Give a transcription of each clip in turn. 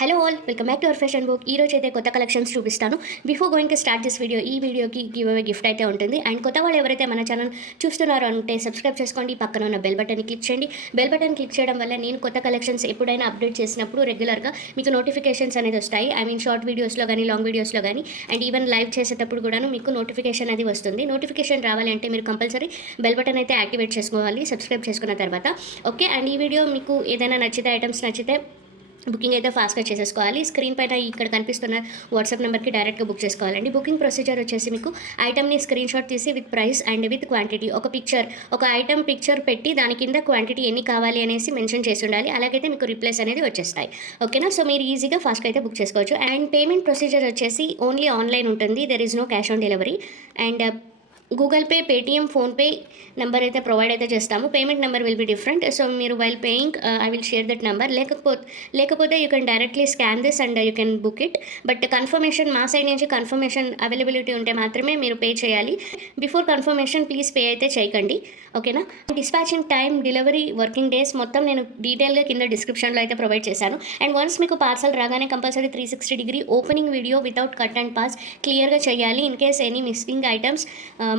Hello all, welcome back to our fashion book. ఈ రోజు అయితే కొత్త కలెక్షన్స్ చూపిస్తాను. Before going to start this video, ఈ వీడియోకి గివ్ అవే గిఫ్ట్ అయితే ఉంటుంది. అండ్ కొత్త వాళ్ళు ఎవరైతే మన ఛానల్ చూస్తున్నారో అంటే సబ్స్క్రైబ్ చేసుకోండి, పక్కన ఉన్న బెల్ బటన్ని క్లిక్ చేయండి. బెల్ బటన్ క్లిక్ చేయడం వల్ల నేను కొత్త కలెక్షన్స్ ఎప్పుడైనా అప్డేట్ చేసినప్పుడు రెగ్యులర్గా మీకు నోటిఫికేషన్స్ అనేది వస్తాయి. ఐ మీన్ షార్ట్ వీడియోస్లో కానీ, లాంగ్ వీడియోస్లో కానీ, అండ్ ఈవెన్ లైవ్ చేసేటప్పుడు కూడాను మీకు నోటిఫికేషన్ అది వస్తుంది. నోటిఫికేషన్ రావాలి అంటే మీరు కంపల్సరీ బెల్ బటన్ అయితే యాక్టివేట్ చేసుకోవాలి సబ్స్క్రైబ్ చేసుకున్న తర్వాత. ఓకే, అండ్ ఈ వీడియో మీకు ఏదైనా నచ్చితే, ఐటమ్స్ నచ్చితే బుకింగ్ అయితే ఫాస్ట్గా చేసేసుకోవాలి. స్క్రీన్ పైన ఇక్కడ కనిపిస్తున్న వాట్సాప్ నెంబర్కి డైరెక్ట్గా బుక్ చేసుకోవాలండి. బుకింగ్ ప్రొసీజర్ వచ్చేసి మీకు ఐటమ్ని స్క్రీన్ షాట్ తీసి with price and with quantity ఒక ఐటమ్ పిక్చర్ పెట్టి దాని కింద క్వాంటిటీ ఎన్ని కావాలి అనేసి మెన్షన్ చేసి ఉండాలి. అలాగైతే మీకు రిప్లేస్ అనేది వచ్చేస్తాయి. ఓకేనా? సో మీరు ఈజీగా ఫాస్ట్గా అయితే బుక్ చేసుకోవచ్చు. అండ్ పేమెంట్ ప్రొసీజర్ వచ్చేసి ఓన్లీ ఆన్లైన్ ఉంటుంది. There is no cash on delivery. And Google pay, Paytm, PhonePe number అయితే ప్రొవైడ్ అయితే చేస్తాము. Payment number will be different. So మీరు while paying I will share that number. లేకపోతే you can directly scan this and you can book it. But confirmation మా side నుంచి confirmation availability ఉంటే మాత్రమే మీరు పే చేయాలి. బిఫోర్ కన్ఫర్మేషన్ ప్లీజ్ పే అయితే చేయకండి. ఓకేనా? Dispatching time, delivery, working days మొత్తం నేను డీటెయిల్గా కింద డిస్క్రిప్షన్లో అయితే ప్రొవైడ్ చేశాను. అండ్ వన్స్ మీకు పార్సల్ రాగానే compulsory 360 degree opening video without cut and pass క్లియర్గా చేయాలి. In case any missing items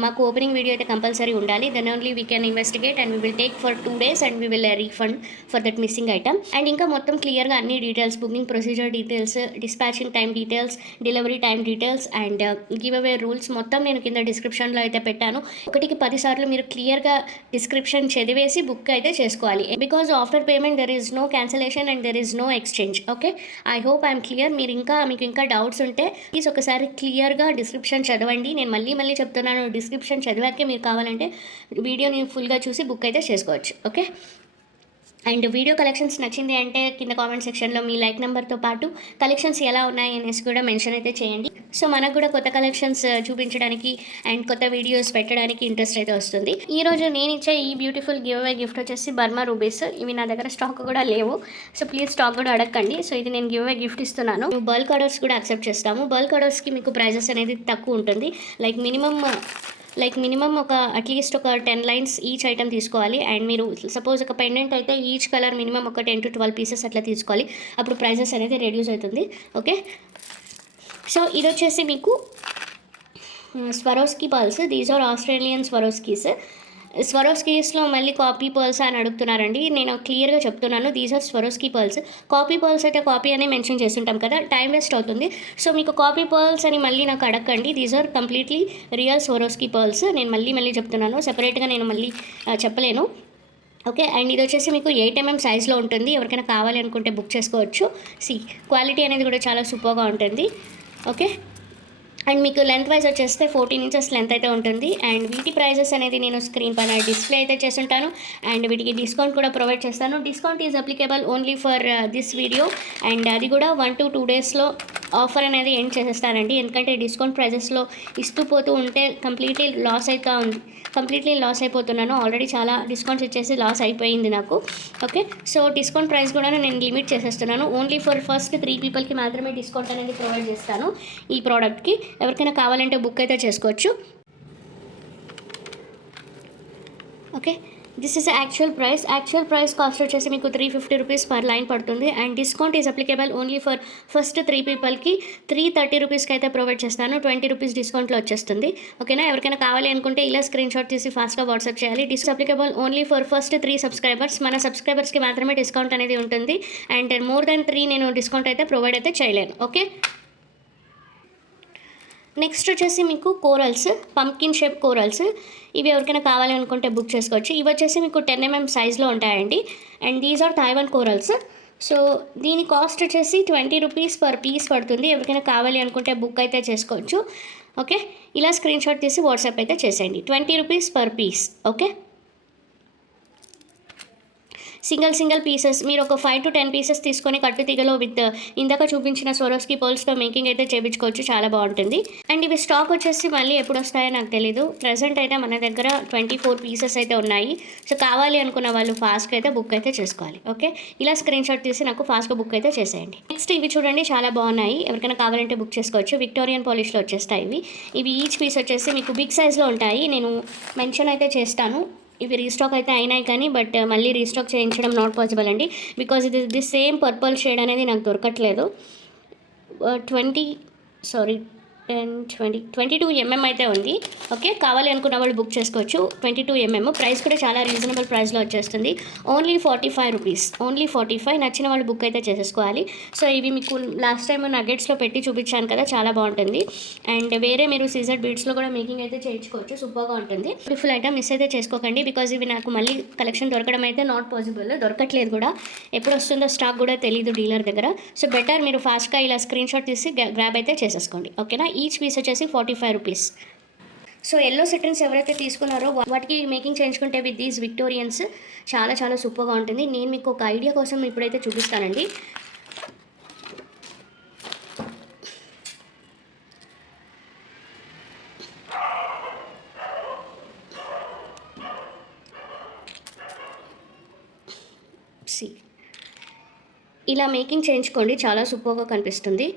మాకు ఓపెనింగ్ వీడియో అయితే కంపల్సరీ ఉండాలి. Then only we can investigate and we will take for 2 days and we will refund for that missing item. And ఇంకా మొత్తం క్లియర్గా అన్ని details, booking procedure details, dispatching time details, delivery time details and give away rules మొత్తం నేను కింద డిస్క్రిప్షన్లో అయితే పెట్టాను. 1కి 10 సార్లు మీరు క్లియర్గా డిస్క్రిప్షన్ చదివేసి బుక్ అయితే చేసుకోవాలి. Because after payment there is no cancellation and there is no exchange. Okay, I hope I'm clear. మీకు ఇంకా డౌట్స్ ఉంటే ప్లీజ్ ఒకసారి క్లియర్గా డిస్క్రిప్షన్ చదవండి. నేను మళ్ళీ చెప్తున్నాను, డిస్క్రిప్షన్ చదివాకే మీరు కావాలంటే వీడియోని ఫుల్గా చూసి బుక్ అయితే చేసుకోవచ్చు. ఓకే, అండ్ వీడియో కలెక్షన్స్ నచ్చింది అంటే కింద కామెంట్ సెక్షన్లో మీ లైక్ నెంబర్తో పాటు కలెక్షన్స్ ఎలా ఉన్నాయి అనేసి కూడా మెన్షన్ అయితే చేయండి. సో మనకు కూడా కొత్త కలెక్షన్స్ చూపించడానికి అండ్ కొత్త వీడియోస్ పెట్టడానికి ఇంట్రెస్ట్ అయితే వస్తుంది. ఈరోజు నేను ఇచ్చే ఈ బ్యూటిఫుల్ గివ్ అవే గిఫ్ట్ వచ్చేసి బర్మా రూబీస్. ఇవి నా దగ్గర స్టాక్ కూడా లేవు. సో ప్లీజ్ స్టాక్ కూడా అడగండి. సో ఇది నేను గివ్ అవే గిఫ్ట్ ఇస్తున్నాను. బల్క్ ఆర్డర్స్ కూడా యాక్సెప్ట్ చేస్తాము. బల్క్ ఆర్డర్స్కి మీకు ప్రైజెస్ అనేది తక్కువ ఉంటుంది. మినిమమ్ ఒక అట్లీస్ట్ ఒక 10 lines ఈచ్ ఐటమ్ తీసుకోవాలి. అండ్ మీరు సపోజ్ ఒక పెండెంట్ అయితే ఈచ్ కలర్ మినిమం ఒక 10 to 12 pieces అట్లా తీసుకోవాలి. అప్పుడు ప్రైజెస్ అనేది రెడ్యూస్ అవుతుంది. ఓకే, సో ఇది వచ్చేసి మీకు Swarovski pearls. These are Australian స్వరోస్కీస్లో మళ్ళీ కాపీ పర్ల్స్ అని అడుగుతున్నారండి. నేను క్లియర్గా చెప్తున్నాను, these are Swarovski pearls. Copy pearls అయితే కాపీ అనే మెన్షన్ చేస్తుంటాం కదా, టైం వేస్ట్ అవుతుంది. సో మీకు కాపీ పర్ల్స్ అని మళ్ళీ నాకు అడగండి. These are completely real Swarovski pearls. నేను మళ్ళీ చెప్తున్నాను, సెపరేట్గా నేను మళ్ళీ చెప్పలేను. ఓకే, అండ్ ఇది వచ్చేసి మీకు 8 mm సైజ్లో ఉంటుంది. ఎవరికైనా కావాలి అనుకుంటే బుక్ చేసుకోవచ్చు. క్వాలిటీ అనేది కూడా చాలా సూపర్గా ఉంటుంది. ఓకే, అండ్ మీకు లెంత్ వైజ్ వచ్చేస్తే 14 inches లెంత్ అయితే ఉంటుంది. అండ్ వీటి ప్రైజెస్ అనేది నేను స్క్రీన్ పైన డిస్ప్లే అయితే చేస్తుంటాను. అండ్ వీటికి డిస్కౌంట్ కూడా ప్రొవైడ్ చేస్తాను. Discount is applicable only for this video. And అది కూడా 1 to 2 daysలో ఆఫర్ అనేది ఎండ్ చేసేస్తానండి. ఎందుకంటే డిస్కౌంట్ ప్రైజెస్లో ఇస్తూ పోతూ ఉంటే కంప్లీట్లీ లాస్ అయిపోతున్నాను. ఆల్రెడీ చాలా డిస్కౌంట్స్ ఇచ్చేసి లాస్ అయిపోయింది నాకు. ఓకే, సో డిస్కౌంట్ ప్రైస్ కూడా నేను లిమిట్ చేసేస్తున్నాను. ఓన్లీ ఫర్ ఫస్ట్ 3 peopleకి మాత్రమే డిస్కౌంట్ అనేది ప్రొవైడ్ చేస్తాను ఈ ప్రోడక్ట్కి. ఎవరికైనా కావాలంటే బుక్ అయితే చేసుకోవచ్చు. Okay, this is actual price cost వచ్చేసి మీకు 350 rupees per line పడుతుంది. And discount is applicable only for first 3 peopleకి 330 rupeesకి అయితే ప్రొవైడ్ చేస్తాను. 20 rupees డిస్కౌంట్లో వచ్చేస్తుంది. ఓకేనా? ఎవరికైనా కావాలి అనుకుంటే ఇలా స్క్రీన్ షాట్ తీసి ఫాస్ట్గా వాట్సాప్ చేయాలి. Applicable only for first 3 subscribers. మన సబ్స్క్రైబర్స్కి మాత్రమే డిస్కౌంట్ అనేది ఉంటుంది. అండ్ మోర్ దెన్ 3 నేను డిస్కౌంట్ అయితే ప్రొవైడ్ అయితే చేయలేను. ఓకే, నెక్స్ట్ వచ్చేసి మీకు కోరల్స్, పంకిన్ షేప్ కోరల్స్. ఇవి ఎవరికైనా కావాలి అనుకుంటే బుక్ చేసుకోవచ్చు. ఇవి వచ్చేసి మీకు 10 mm సైజ్లో ఉంటాయండి. And these are Taiwan corals. So దీని కాస్ట్ వచ్చేసి 20 rupees per piece పడుతుంది. ఎవరికైనా కావాలి అనుకుంటే బుక్ అయితే చేసుకోవచ్చు. ఓకే, ఇలా స్క్రీన్ షాట్ తీసి వాట్సాప్ అయితే చేసేయండి. 20 rupees per piece. Okay, single pieces మీరు ఒక 5 to 10 pieces తీసుకొని కట్టు తీగలో విత్ ఇందాక చూపించిన స్వరోస్కీ పర్ల్స్తో మేకింగ్ అయితే చేయించుకోవచ్చు. చాలా బాగుంటుంది. అండ్ ఇవి స్టాక్ వచ్చేసి మళ్ళీ ఎప్పుడు వస్తాయో నాకు తెలీదు. ప్రజెంట్ అయితే మన దగ్గర 24 pieces అయితే ఉన్నాయి. సో కావాలి అనుకున్న వాళ్ళు ఫాస్ట్గా అయితే బుక్ అయితే చేసుకోవాలి. ఓకే, ఇలా స్క్రీన్ షాట్ తీసి నాకు ఫాస్ట్గా బుక్ అయితే చేసేయండి. నెక్స్ట్ ఇవి చూడండి, చాలా బాగున్నాయి. ఎవరికైనా కావాలంటే బుక్ చేసుకోవచ్చు. విక్టోరియన్ పాలిష్లో వచ్చేస్తాయి ఇవి ఈచ్ పీస్ వచ్చేసి మీకు బిగ్ సైజ్లో ఉంటాయి. నేను మెన్షన్ అయితే చేస్తాను. ఇవి రీస్టాక్ అయితే అయినాయి కానీ బట్ మళ్ళీ రీస్టాక్ చేయించడం నాట్ పాసిబుల్ అండి, బికాజ్ ఇది సేమ్ పర్పుల్ షేడ్ అనేది నాకు దొరకట్లేదు. 20 సారీ 22 mm అయితే ఉంది. ఓకే, కావాలి అనుకున్న వాళ్ళు బుక్ చేసుకోవచ్చు. 22 mm ప్రైస్ కూడా చాలా రీజనబుల్ ప్రైస్లో వచ్చేస్తుంది. Only 45 rupees, only 45. నచ్చిన వాళ్ళు బుక్ అయితే చేసేసుకోవాలి. సో ఇవి మీకు లాస్ట్ టైం నగెట్స్లో పెట్టి చూపించాను కదా, చాలా బాగుంటుంది. అండ్ వేరే మీరు సీజర్ బీడ్స్లో కూడా మేకింగ్ అయితే చేయించుకోవచ్చు, సూపర్గా ఉంటుంది. బ్యూటిఫుల్ ఐటమ్ మిస్ అయితే చేసుకోకండి, బికాజ్ ఇవి నాకు మళ్ళీ కలెక్షన్ దొరకడం అయితే నాట్ పాసిబుల్, దొరకట్లేదు కూడా. ఎప్పుడు వస్తుందో స్టాక్ కూడా తెలియదు డీలర్ దగ్గర. సో బెటర్ మీరు ఫాస్ట్గా ఇలా స్క్రీన్ షాట్ తీసి గ్రాబ్ అయితే చేసేసుకోండి. ఓకేనా, ఈచ్ పీస్ వచ్చేసి 45 రూపీస్. సో ఎల్లో సిట్రన్స్ ఎవరైతే తీసుకున్నారో వాటికి మేకింగ్ చేయించుకుంటే విత్ దీస్ విక్టోరియన్స్ చాలా చాలా సూపర్గా ఉంటుంది. నేను మీకు ఒక ఐడియా కోసం ఇప్పుడైతే చూపిస్తానండి. ఇలా మేకింగ్ చేయించుకోండి, చాలా సూపర్గా కనిపిస్తుంది.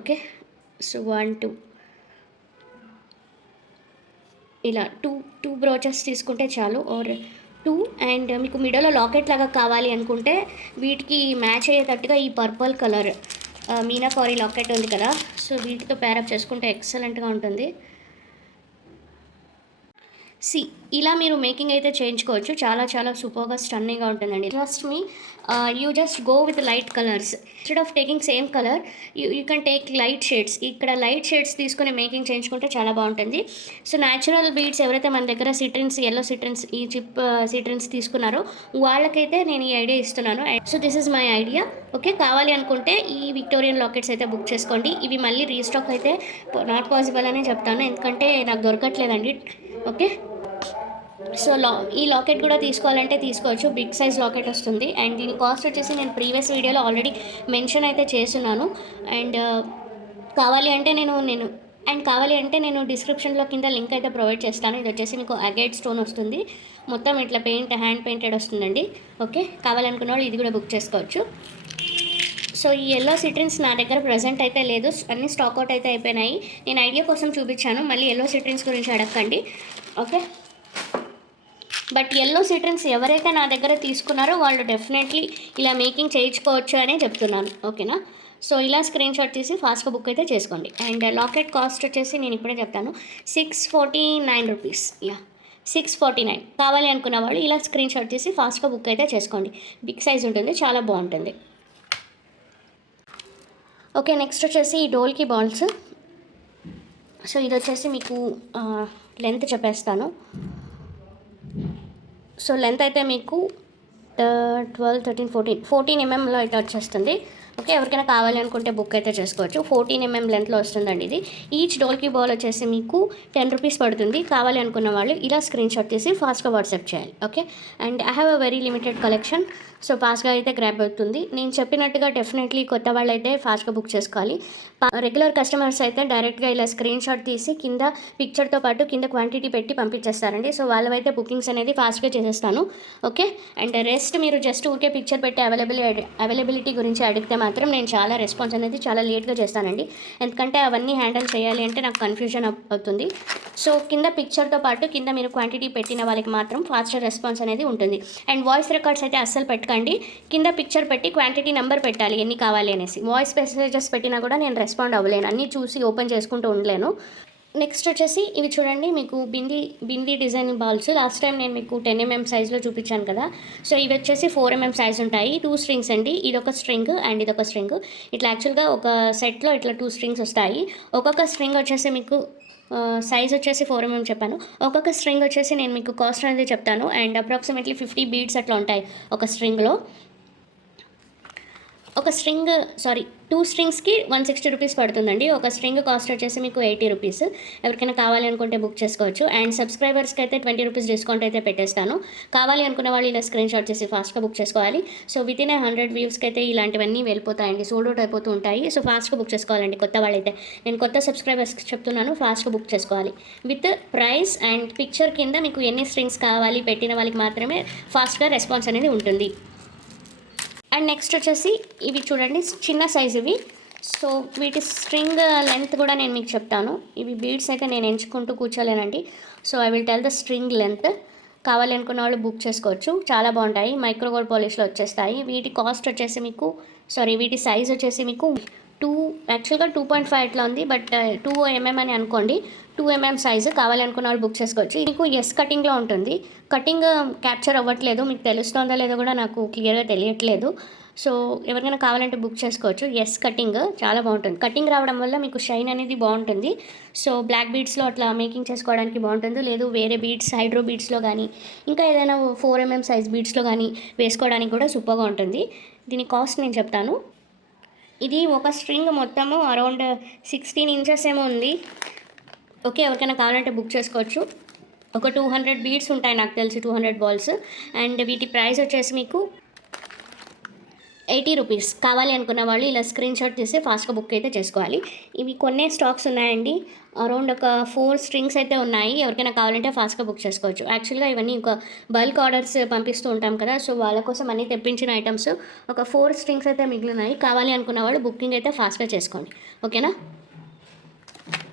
ఓకే, సో 1 2 ఇలా టూ బ్రోచెస్ తీసుకుంటే చాలు, ఆర్ 2. అండ్ మీకు మిడోలో లాకెట్ లాగా కావాలి అనుకుంటే వీటికి మ్యాచ్ అయ్యేటట్టుగా ఈ పర్పుల్ కలర్ మీనాకారీ లాకెట్ ఉంది కదా, సో వీటితో ప్యారప్ చేసుకుంటే ఎక్సలెంట్గా ఉంటుంది. ఇలా మీరు మేకింగ్ అయితే చేయించుకోవచ్చు, చాలా చాలా సూపర్గా స్టన్నింగ్గా ఉంటుందండి. Trust me, you just go with light colours instead of taking same colour. You can take light shades. ఇక్కడ లైట్ షేడ్స్ తీసుకుని మేకింగ్ చేయించుకుంటే చాలా బాగుంటుంది. సో న్యాచురల్ బీడ్స్ ఎవరైతే మన దగ్గర సిట్రిన్స్, ఎల్లో సిట్రిన్స్, ఈ చిప్ సిట్రిన్స్ తీసుకున్నారో వాళ్ళకైతే నేను ఈ ఐడియా ఇస్తున్నాను. So this is my idea. Okay, కావాలి అనుకుంటే ఈ విక్టోరియన్ లాకెట్స్ అయితే బుక్ చేసుకోండి. ఇవి మళ్ళీ రీస్టాక్ అయితే నాట్ పాసిబుల్ అనే చెప్తాను, ఎందుకంటే నాకు దొరకట్లేదండి. ఓకే, సో ఈ లాకెట్ కూడా తీసుకోవాలంటే తీసుకోవచ్చు, బిగ్ సైజ్ లాకెట్ వస్తుంది. అండ్ దీని కాస్ట్ వచ్చేసి నేను ప్రీవియస్ వీడియోలో ఆల్రెడీ మెన్షన్ అయితే చేస్తున్నాను. అండ్ కావాలి అంటే నేను డిస్క్రిప్షన్లో కింద లింక్ అయితే ప్రొవైడ్ చేస్తాను. ఇది వచ్చేసి మీకు అగైట్ స్టోన్ వస్తుంది, మొత్తం ఇట్లా హ్యాండ్ పెయింటెడ్ వస్తుందండి. ఓకే, కావాలనుకున్న వాళ్ళు ఇది కూడా బుక్ చేసుకోవచ్చు. సో ఈ ఎల్లో సిట్రిన్స్ నా దగ్గర ప్రజెంట్ అయితే లేదు, అన్నీ స్టాక్అవుట్ అయితే అయిపోయినాయి. నేను ఐడియా కోసం చూపించాను, మళ్ళీ ఎల్లో సిట్రిన్స్ గురించి అడగండి. ఓకే, బట్ ఎల్లో సిట్రిన్స్ ఎవరైతే నా దగ్గర తీసుకున్నారో వాళ్ళు డెఫినెట్లీ ఇలా మేకింగ్ చేయించుకోవచ్చు అనే చెప్తున్నాను. ఓకేనా, సో ఇలా స్క్రీన్ షాట్ తీసి ఫాస్ట్గా బుక్ అయితే చేసుకోండి. అండ్ లాకెట్ కాస్ట్ వచ్చేసి నేను ఇప్పుడే చెప్తాను, 649 రూపీస్. 649. కావాలి అనుకున్న వాళ్ళు ఇలా స్క్రీన్ షాట్ తీసి ఫాస్ట్గా బుక్ అయితే చేసుకోండి. బిగ్ సైజ్ ఉంటుంది, చాలా బాగుంటుంది. ఓకే, నెక్స్ట్ వచ్చేసి ఈ డోల్కి బాల్స్. సో ఇది వచ్చేసి మీకు లెంత్ చెప్పేస్తాను. సో లెంత్ అయితే మీకు 12, 13, 14 mm అయితే వచ్చేస్తుంది. ఓకే, ఎవరికైనా కావాలి అనుకుంటే బుక్ అయితే చేసుకోవచ్చు. 14 mm లెంత్లో వస్తుందండి ఇది. ఈచ్ డోల్కి బాల్ వచ్చేసి మీకు 10 రూపీస్ పడుతుంది. కావాలి అనుకున్న వాళ్ళు ఇలా స్క్రీన్ షాట్ తీసి ఫాస్ట్గా వాట్సాప్ చేయాలి. Okay, and I have a very limited collection, so ఫాస్ట్గా అయితే గ్రాబ్ అవుతుంది. నేను చెప్పినట్టుగా డెఫినెట్లీ కొత్త వాళ్ళు అయితే ఫాస్ట్గా బుక్ చేసుకోవాలి. రెగ్యులర్ కస్టమర్స్ అయితే డైరెక్ట్గా ఇలా స్క్రీన్ షాట్ తీసి కింద పిక్చర్తో పాటు కింద క్వాంటిటీ పెట్టి పంపించేస్తారండి. సో వాళ్ళవైతే బుకింగ్స్ అనేది ఫాస్ట్గా చేసేస్తాను. ఓకే, అండ్ రెస్ట్ మీరు జస్ట్ ఊరికే పిక్చర్ పెట్టి అవైలబిలిటీ గురించి అడిగితే మాత్రం నేను చాలా రెస్పాన్స్ అనేది చాలా లేట్గా చేస్తానండి, ఎందుకంటే అవన్నీ హ్యాండిల్ చేయాలి అంటే నాకు కన్ఫ్యూజన్ అవుతుంది. సో కింద పిక్చర్తో పాటు కింద మీరు క్వాంటిటీ పెట్టిన వాళ్ళకి మాత్రం ఫాస్టర్ రెస్పాన్స్ అనేది ఉంటుంది. అండ్ వాయిస్ రికార్డ్స్ అయితే అస్సలు పెట్టకండి, కింద పిక్చర్ పెట్టి క్వాంటిటీ నెంబర్ పెట్టాలి ఎన్ని కావాలి అనేసి. వాయిస్ మెసేజెస్ పెట్టినా కూడా నేను రెస్పాండ్ అవ్వలేను, అన్నీ చూసి ఓపెన్ చేసుకుంటూ ఉండలేను. నెక్స్ట్ వచ్చేసి ఇవి చూడండి, మీకు bindi designing balls. Last time నేను మీకు 10 mm సైజ్లో చూపించాను కదా, సో ఇవి వచ్చేసి 4 mm సైజ్ ఉంటాయి. 2 స్ట్రింగ్స్ అండి, ఇదొక స్ట్రింగ్ అండ్ ఇదొక స్ట్రింగ్. ఇట్లా యాక్చువల్గా ఒక సెట్లో ఇట్లా 2 స్ట్రింగ్స్ వస్తాయి. ఒక్కొక్క స్ట్రింగ్ వచ్చేసి మీకు సైజ్ వచ్చేసి 4 mm చెప్పాను. ఒక్కొక్క స్ట్రింగ్ వచ్చేసి నేను మీకు కాస్ట్ అనేది చెప్తాను. అండ్ అప్రాక్సిమేట్లీ 50 బీడ్స్ అట్లా ఉంటాయి ఒక స్ట్రింగ్లో. ఒక స్ట్రింగ్ 2 స్ట్రింగ్స్కి 160 రూపీస్ పడుతుందండి. ఒక స్ట్రింగ్ కాస్ట్ వచ్చేసి మీకు 80 రూపీస్. ఎవరికైనా కావాలి అనుకుంటే బుక్ చేసుకోవచ్చు. అండ్ సబ్స్క్రైబర్స్కి అయితే 20 రూపీస్ డిస్కౌంట్ అయితే పెట్టేస్తాను. కావాలి అనుకున్న వాళ్ళు ఇలా స్క్రీన్ షాట్ చేసి ఫాస్ట్గా బుక్ చేసుకోవాలి. సో వితిన్ 100 వ్యూస్కి అయితే ఇలాంటివన్నీ వెళ్ళిపోతాయండి, సోల్డ్ అవుట్ అయిపోతూ ఉంటాయి. సో ఫాస్ట్గా బుక్ చేసుకోవాలండి కొత్త వాళ్ళైతే. నేను కొత్త సబ్స్క్రైబర్స్కి చెప్తున్నాను, ఫాస్ట్గా బుక్ చేసుకోవాలి. విత్ ప్రైస్ అండ్ పిక్చర్ కింద మీకు ఎన్ని స్ట్రింగ్స్ కావాలి పెట్టిన వాళ్ళకి మాత్రమే ఫాస్ట్గా రెస్పాన్స్ అనేది ఉంటుంది. అండ్ నెక్స్ట్ వచ్చేసి ఇవి చూడండి, చిన్న సైజ్ ఇవి. సో వీటి స్ట్రింగ్ లెంత్ కూడా నేను మీకు చెప్తాను. ఇవి బీడ్స్ అయితే నేను ఎంచుకుంటూ కూర్చోలేనండి. So I will tell the string length. కావాలి అనుకున్న వాళ్ళు బుక్ చేసుకోవచ్చు. చాలా బాగుంటాయి, మైక్రో గోల్డ్ పాలిష్లో వచ్చేస్తాయి. వీటి కాస్ట్ వచ్చేసి మీకు వీటి సైజ్ వచ్చేసి మీకు యాక్చువల్గా 2.5 ఇట్లా ఉంది, బట్ 2 mm అని అనుకోండి. 2 mm సైజు కావాలి అనుకున్న వాళ్ళు బుక్ చేసుకోవచ్చు. ఇది మీకు ఎస్ కటింగ్లో ఉంటుంది. కటింగ్ క్యాప్చర్ అవ్వట్లేదు, మీకు తెలుస్తుందో లేదో కూడా నాకు క్లియర్గా తెలియట్లేదు. సో ఎవరికైనా కావాలంటే బుక్ చేసుకోవచ్చు. ఎస్ కటింగ్ చాలా బాగుంటుంది. కటింగ్ రావడం వల్ల మీకు షైన్ అనేది బాగుంటుంది. సో బ్లాక్ బీడ్స్లో అట్లా మేకింగ్ చేసుకోవడానికి బాగుంటుంది. లేదు వేరే బీడ్స్ హైడ్రో బీడ్స్లో కానీ ఇంకా ఏదైనా 4 mm సైజ్ బీడ్స్లో కానీ వేసుకోవడానికి కూడా సూపర్గా ఉంటుంది. దీని కాస్ట్ నేను చెప్తాను. ఇది ఒక స్ట్రింగ్ మొత్తము అరౌండ్ 16 inches ఏమో ఉంది. ఓకే, ఎవరికైనా కావాలంటే బుక్ చేసుకోవచ్చు. ఒక 200 బీడ్స్ ఉంటాయి నాకు తెలిసి, 200 బాల్స్. అండ్ వీటి ప్రైస్ వచ్చేసి మీకు 80 రూపీస్. కావాలి అనుకున్న వాళ్ళు ఇలా స్క్రీన్ షాట్ తీసి ఫాస్ట్గా బుక్ అయితే చేసుకోవాలి. ఇవి కొన్నే స్టాక్స్ ఉన్నాయండి. అరౌండ్ ఒక 4 స్ట్రింగ్స్ అయితే ఉన్నాయి. ఎవరికైనా కావాలంటే ఫాస్ట్గా బుక్ చేసుకోవచ్చు. యాక్చువల్గా ఇవన్నీ ఒక బల్క్ ఆర్డర్స్ పంపిస్తూ ఉంటాం కదా, సో వాళ్ళ కోసం అన్నీ తెప్పించిన ఐటమ్స్. ఒక 4 స్ట్రింగ్స్ అయితే మిగిలినాయి. కావాలి అనుకున్న వాళ్ళు బుకింగ్ అయితే ఫాస్ట్గా చేసుకోండి. ఓకేనా?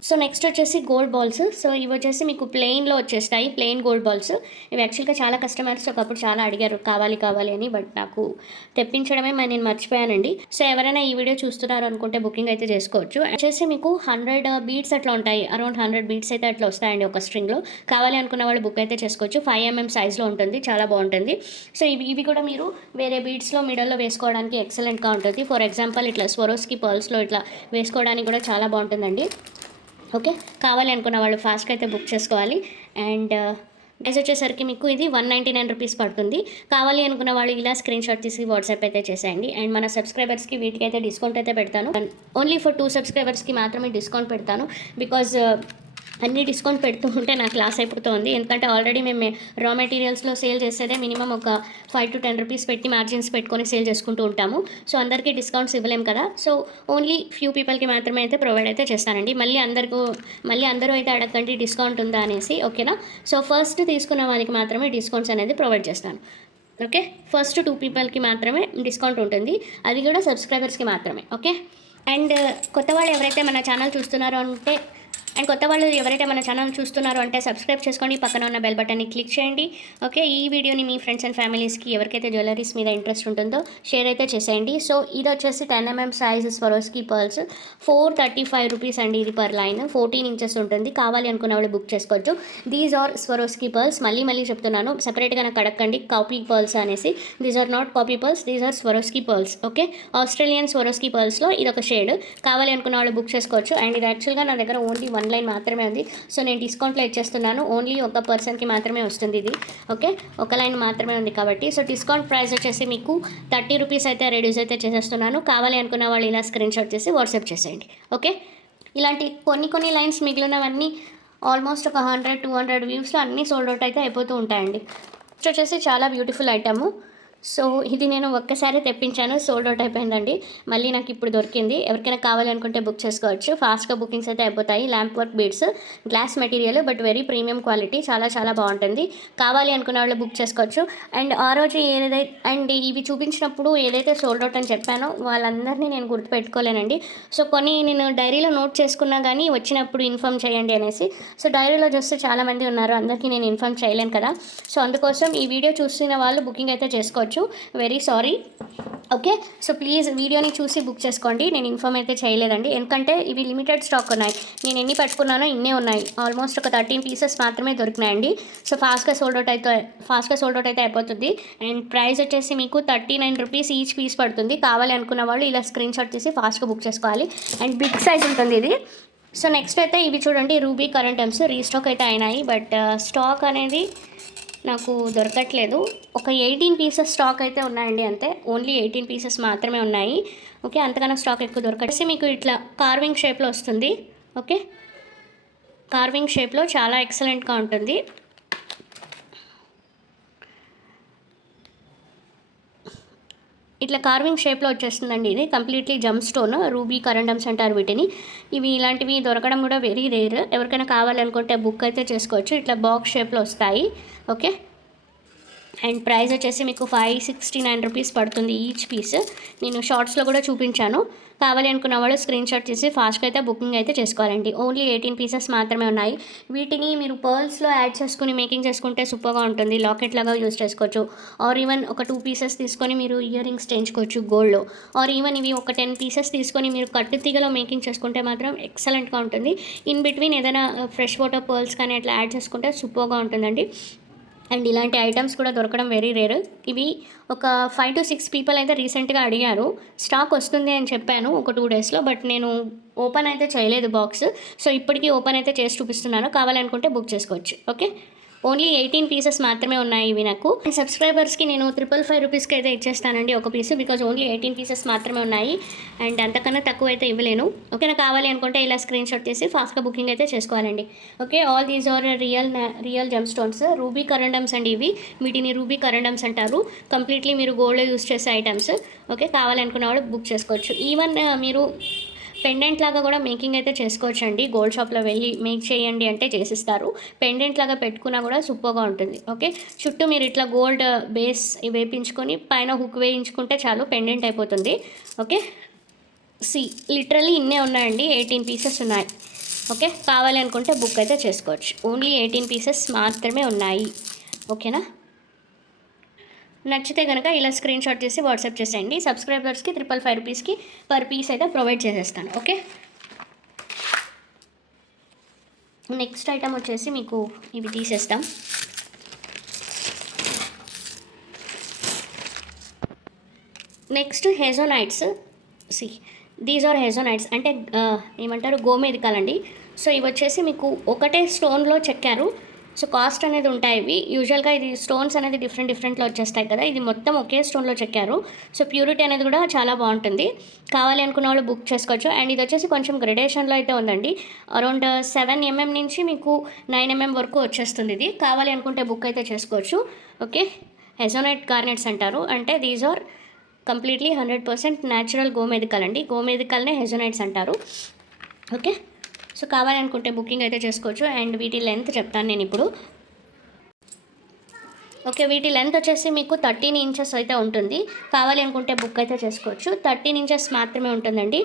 సో నెక్స్ట్ వచ్చేసి గోల్డ్ బాల్స్. సో ఇవి వచ్చేసి మీకు ప్లెయిన్లో వచ్చేస్తాయి, ప్లెయిన్ గోల్డ్ బాల్స్. ఇవి యాక్చువల్గా చాలా కస్టమర్స్ ఒకప్పుడు చాలా అడిగారు కావాలి అని, బట్ నాకు తెప్పించడమే నేను మర్చిపోయానండి. సో ఎవరైనా ఈ వీడియో చూస్తున్నారు అనుకుంటే బుకింగ్ అయితే చేసుకోవచ్చు. వచ్చేసి మీకు 100 బీడ్స్ అట్లా ఉంటాయి, అరౌండ్ 100 బీడ్స్ అయితే అట్లా వస్తాయండి ఒక స్ట్రింగ్లో. కావాలి అనుకున్న వాళ్ళు బుక్ అయితే చేసుకోవచ్చు. 5 mm సైజ్లో ఉంటుంది, చాలా బాగుంటుంది. సో ఇవి కూడా మీరు వేరే బీడ్స్లో మిడల్లో వేసుకోవడానికి ఎక్సలెంట్గా ఉంటుంది. ఫర్ ఎగ్జాంపుల్ ఇట్లా స్వరోస్కి పర్ల్స్లో ఇట్లా వేసుకోవడానికి కూడా చాలా బాగుంటుందండి. ఓకే, కావాలి అనుకున్న వాళ్ళు ఫాస్ట్గా అయితే బుక్ చేసుకోవాలి. అండ్ ప్రైస్ వచ్చేసరికి మీకు ఇది 199 రూపీస్ పడుతుంది. కావాలి అనుకున్న వాళ్ళు ఇలా స్క్రీన్ షాట్ తీసి వాట్సాప్ అయితే చేసేయండి. అండ్ మన సబ్స్క్రైబర్స్కి వీటికి అయితే డిస్కౌంట్ అయితే పెడతాను. ఓన్లీ ఫర్ 2 సబ్స్క్రైబర్స్కి మాత్రమే డిస్కౌంట్ పెడతాను. బికాజ్ అన్నీ డిస్కౌంట్ పెడుతూ ఉంటే నాకు లాస్ అయిపోతుంది. ఎందుకంటే ఆల్రెడీ మేము రా మెటీరియల్స్లో సేల్ చేసేదే మినిమం ఒక 5 to 10 రూపీస్ పెట్టి మార్జిన్స్ పెట్టుకొని సేల్ చేసుకుంటూ ఉంటాము. సో అందరికీ డిస్కౌంట్స్ ఇవ్వలేము కదా. సో ఓన్లీ ఫ్యూ పీపుల్కి మాత్రమే అయితే ప్రొవైడ్ అయితే చేస్తానండి. మళ్ళీ అందరూ అయితే అడగండి డిస్కౌంట్ ఉందా అనేసి. ఓకేనా? సో ఫస్ట్ తీసుకున్న వాళ్ళకి మాత్రమే డిస్కౌంట్స్ అనేది ప్రొవైడ్ చేస్తాను. ఓకే, ఫస్ట్ 2 పీపుల్కి మాత్రమే డిస్కౌంట్ ఉంటుంది, అది కూడా సబ్స్క్రైబర్స్కి మాత్రమే. ఓకే, అండ్ కొత్త వాళ్ళు ఎవరైతే మన ఛానల్ చూస్తున్నారో అంటే సబ్స్క్రైబ్ చేసుకోండి, పక్కన ఉన్న బెల్ బటన్ని క్లిక్ చేయండి. ఓకే, ఈ వీడియోని మీ ఫ్రెండ్స్ అండ్ ఫ్యామిలీస్కి ఎవరికైతే జ్యువెలరీస్ మీద ఇంట్రెస్ట్ ఉంటుందో షేర్ అయితే చేసేయండి. సో ఇది వచ్చేసి 10 mm size Swarovski pearls, 435 rupees అండి ఇది పర్ లైన్. 14 inches ఉంటుంది. కావాలి అనుకున్న వాళ్ళు బుక్ చేసుకోవచ్చు. These are Swarovski pearls. మళ్ళీ చెప్తున్నాను, సెపరేట్గా నాకు అడగండి కాపీ పర్ల్స్ అనేసి. These are not copy pearls, these are Swarovski pearls. Okay, Australian Swarovski పర్ల్స్లో ఇది ఒక షేడ్. కావాలి అనుకున్న వాళ్ళు బుక్ చేసుకోవచ్చు. అండ్ ఇది యాక్చువల్గా నా దగ్గర ఓన్లీ 1 లైన్ మాత్రమే ఉంది. సో నేను డిస్కౌంట్లో ఇచ్చేస్తున్నాను. ఓన్లీ ఒక పర్సన్కి మాత్రమే వస్తుంది ఇది. ఓకే, ఒక లైన్ మాత్రమే ఉంది కాబట్టి. సో డిస్కౌంట్ ప్రైస్ వచ్చేసి మీకు 30 రూపీస్ అయితే రెడ్యూస్ అయితే చేసేస్తున్నాను. కావాలి అనుకున్న వాళ్ళు ఇలా స్క్రీన్ షాట్ చేసి వాట్సాప్ చేసేయండి. ఓకే, ఇలాంటి కొన్ని లైన్స్ మిగిలినవన్నీ ఆల్మోస్ట్ ఒక 100-200 వ్యూస్లో అన్నీ సోల్డ్ అవుట్ అయితే అయిపోతూ ఉంటాయండి. నెక్స్ట్ వచ్చేసి చాలా బ్యూటిఫుల్ ఐటము. సో ఇది నేను ఒక్కసారి తెప్పించాను, సోల్డ్ అవుట్ అయిపోయిందండి. మళ్ళీ నాకు ఇప్పుడు దొరికింది. ఎవరికైనా కావాలనుకుంటే బుక్ చేసుకోవచ్చు. ఫాస్ట్గా బుకింగ్స్ అయితే అయిపోతాయి. Lamp work beads, glass material, but very premium quality, చాలా బాగుంటుంది. కావాలి అనుకున్న వాళ్ళు బుక్ చేసుకోవచ్చు. అండ్ ఆ రోజు ఇవి చూపించినప్పుడు ఏదైతే సోల్డ్ అవుట్ అని చెప్పానో వాళ్ళందరినీ నేను గుర్తుపెట్టుకోలేనండి. సో కొన్ని నేను డైరీలో నోట్ చేసుకున్నా కానీ వచ్చినప్పుడు ఇన్ఫామ్ చేయండి అనేసి. సో డైరీలో చూస్తే చాలామంది ఉన్నారు, అందరికీ నేను ఇన్ఫామ్ చేయలేను కదా. సో అందుకోసం ఈ వీడియో చూస్తున్న వాళ్ళు బుకింగ్ అయితే చేసుకోవచ్చు. Very sorry. Okay, so please వీడియోని చూసి బుక్ చేసుకోండి. నేను ఇన్ఫామ్ అయితే చేయలేదండి, ఎందుకంటే ఇవి లిమిటెడ్ స్టాక్ ఉన్నాయి. నేను ఎన్ని పట్టుకున్నానో ఇన్నే ఉన్నాయి. ఆల్మోస్ట్ ఒక 13 పీసెస్ మాత్రమే దొరికినాయండి. సో ఫాస్ట్గా సోల్డ్ అవుట్ అయితే అయిపోతుంది. అండ్ ప్రైస్ వచ్చేసి మీకు 39 రూపీస్ ఈచ్ పీస్ పడుతుంది. కావాలి అనుకున్న వాళ్ళు ఇలా స్క్రీన్ షాట్ తీసి ఫాస్ట్గా బుక్ చేసుకోవాలి. అండ్ బిగ్ సైజ్ ఉంటుంది ఇది. సో నెక్స్ట్ అయితే ఇవి చూడండి, రూబీ కరెంట్ ఎమ్స్ రీస్టాక్ అయితే అయినాయి, బట్ స్టాక్ అనేది నాకు దొరకట్లేదు. ఒక 18 పీసెస్ స్టాక్ అయితే ఉన్నాయండి, అంతే. ఓన్లీ 18 పీసెస్ మాత్రమే ఉన్నాయి. ఓకే, అంతకన్నా స్టాక్ ఎక్కువ దొరకట్లేదు. మీకు ఇట్లా కార్వింగ్ షేప్లో వస్తుంది. ఓకే, కార్వింగ్ షేప్లో చాలా ఎక్సలెంట్గా ఉంటుంది. ఇట్లా కార్వింగ్ షేప్లో వచ్చేస్తుందండి. ఇది కంప్లీట్లీ జమ్ స్టోన్, రూబీ కరెండమ్స్ అంటారు వీటిని. ఇలాంటివి దొరకడం కూడా వెరీ రేర్. ఎవరికైనా కావాలనుకుంటే బుక్ అయితే చేసుకోవచ్చు. ఇట్లా బాక్స్ షేప్లో వస్తాయి. ఓకే, అండ్ ప్రైస్ వచ్చేసి మీకు 569 రూపీస్ పడుతుంది ఈచ్ పీస్. నేను షార్ట్స్లో కూడా చూపించాను. కావాలి అనుకున్న వాళ్ళు స్క్రీన్ షాట్ తీసి ఫాస్ట్గా అయితే బుకింగ్ అయితే చేసుకోవాలండి. ఓన్లీ 18 పీసెస్ మాత్రమే ఉన్నాయి. వీటిని మీరు పర్ల్స్లో యాడ్ చేసుకుని మేకింగ్ చేసుకుంటే సూపర్గా ఉంటుంది. లాకెట్ లాగా యూజ్ చేసుకోవచ్చు. ఆర్ ఈవెన్ ఒక 2 పీసెస్ తీసుకొని మీరు ఇయర్ రింగ్స్ చేయించుకోవచ్చు గోల్డ్లో. ఆర్ ఈవెన్ ఇవి ఒక 10 పీసెస్ తీసుకొని మీరు కట్టు తీగలో మేకింగ్ చేసుకుంటే మాత్రం ఎక్సలెంట్గా ఉంటుంది. ఇన్ బిట్వీన్ ఏదైనా ఫ్రెష్ వాటర్ పర్ల్స్ కానీ అట్లా యాడ్ చేసుకుంటే సూపర్గా ఉంటుందండి. అండ్ ఇలాంటి ఐటమ్స్ కూడా దొరకడం వెరీ రేర్. ఇవి ఒక 5 to 6 పీపుల్ అయితే రీసెంట్గా అడిగారు. స్టాక్ వస్తుంది అని చెప్పాను ఒక 2 డేస్లో. బట్ నేను ఓపెన్ అయితే చేయలేదు బాక్స్. సో ఇప్పటికీ ఓపెన్ అయితే చేసి చూపిస్తున్నాను. కావాలనుకుంటే బుక్ చేసుకోవచ్చు. ఓకే, ఓన్లీ 18 పీసెస్ మాత్రమే ఉన్నాయి ఇవి నాకు. అండ్ సబ్స్క్రైబర్స్కి నేను 555 రూపీస్కి అయితే ఇచ్చేస్తానండి ఒక పీస్. బికాజ్ ఓన్లీ 18 పీసెస్ మాత్రమే ఉన్నాయి. అండ్ అంతకన్నా తక్కువ అయితే ఇవ్వలేను. ఓకేనా, కావాలి అనుకుంటే ఇలా స్క్రీన్ షాట్ తీసి ఫాస్ట్గా బుకింగ్ అయితే చేసుకోవాలండి. Okay, all these are real gem stones, ruby corundums అండి ఇవి. వీటిని రూబీ కరెండమ్స్ అంటారు. కంప్లీట్లీ మీరు గోల్డ్లో యూస్ చేసే ఐటమ్స్. ఓకే, కావాలనుకున్న వాళ్ళు బుక్ చేసుకోవచ్చు. ఈవెన్ మీరు పెండెంట్ లాగా కూడా మేకింగ్ అయితే చేసుకోవచ్చు అండి. గోల్డ్ షాప్లో వెళ్ళి మేక్ చేయండి అంటే చేసిస్తారు. పెండెంట్ లాగా పెట్టుకున్నా కూడా సూపర్గా ఉంటుంది. ఓకే, చుట్టూ మీరు ఇట్లా గోల్డ్ బేస్ వేపించుకొని పైన హుక్ వేయించుకుంటే చాలు, పెండెంట్ అయిపోతుంది. ఓకే, లిటరల్లీ ఇన్నే ఉన్నాయండి. 18 పీసెస్ ఉన్నాయి. ఓకే, కావాలి అనుకుంటే బుక్ అయితే చేసుకోవచ్చు. ఓన్లీ 18 పీసెస్ మాత్రమే ఉన్నాయి. ఓకేనా, నచ్చితే కనుక ఇలా స్క్రీన్ షాట్ చేసి వాట్సాప్ చేసేయండి. సబ్స్క్రైబర్స్కి 555 రూపీస్కి పర్ పీస్ అయితే ప్రొవైడ్ చేసేస్తాను. ఓకే, నెక్స్ట్ ఐటమ్ వచ్చేసి మీకు ఇవి తీసేస్తాం. నెక్స్ట్ హెజోనైట్స్. దీస్ ఆర్ హెజోనైట్స్ అంటే ఏమంటారు, గోమేధికాలండి. సో ఇవి వచ్చేసి మీకు ఒకటే స్టోన్లో చెక్కారు. సో కాస్ట్ అనేది ఉంటాయి ఇవి. యూజువల్గా ఇది స్టోన్స్ అనేది డిఫరెంట్లో వచ్చేస్తాయి కదా, ఇది మొత్తం ఒకే స్టోన్లో చెక్కారు. సో ప్యూరిటీ అనేది కూడా చాలా బాగుంటుంది. కావాలి అనుకున్న వాళ్ళు బుక్ చేసుకోవచ్చు. అండ్ ఇది వచ్చేసి కొంచెం గ్రెడేషన్లో అయితే ఉందండి. అరౌండ్ 7 mm నుంచి మీకు 9 mm వరకు వచ్చేస్తుంది ఇది. కావాలి అనుకుంటే బుక్ అయితే చేసుకోవచ్చు. ఓకే, హెజోనైట్ గార్నెట్స్ అంటారు. అంటే దీస్ ఆర్ కంప్లీట్లీ 100% న్యాచురల్ గోమేధికల్ అండి. గోమేధికల్నే హెజోనైట్స్ అంటారు. ఓకే, సో కావాలనుకుంటే బుకింగ్ అయితే చేసుకోవచ్చు. అండ్ వీటి లెంత్ చెప్తాను నేను ఇప్పుడు. ఓకే, వీటి లెంత్ వచ్చేసి మీకు 13 ఇంచెస్ అయితే ఉంటుంది. కావాలి అనుకుంటే బుక్ అయితే చేసుకోవచ్చు. 13 ఇంచెస్ మాత్రమే ఉంటుందండి.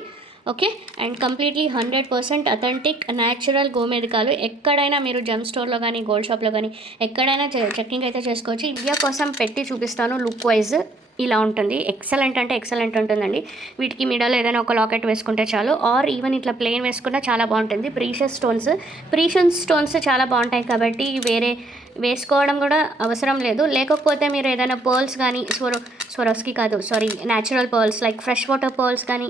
Okay, and completely 100% authentic natural గోమేధికాలు. ఎక్కడైనా మీరు జెమ్ స్టోర్లో కానీ గోల్డ్ షాప్లో కానీ ఎక్కడైనా చెక్కింగ్ అయితే చేసుకోవచ్చు. ఇండియా కోసం పెట్టి చూపిస్తాను. లుక్ వైజ్ ఇలా ఉంటుంది. ఎక్సలెంట్ అంటే ఎక్సలెంట్ ఉంటుందండి. వీటికి మిడల్ ఏదైనా ఒక లాకెట్ వేసుకుంటే చాలు. ఆర్ ఈవెన్ ఇట్లా ప్లెయిన్ వేసుకున్నా చాలా బాగుంటుంది. ప్రీషియస్ స్టోన్స్ చాలా బాగుంటాయి కాబట్టి వేరే వేసుకోవడం కూడా అవసరం లేదు. లేకపోతే మీరు ఏదైనా పర్ల్స్ కానీ స్వరోస్కి కాదు sorry natural pearls like fresh water pearls కానీ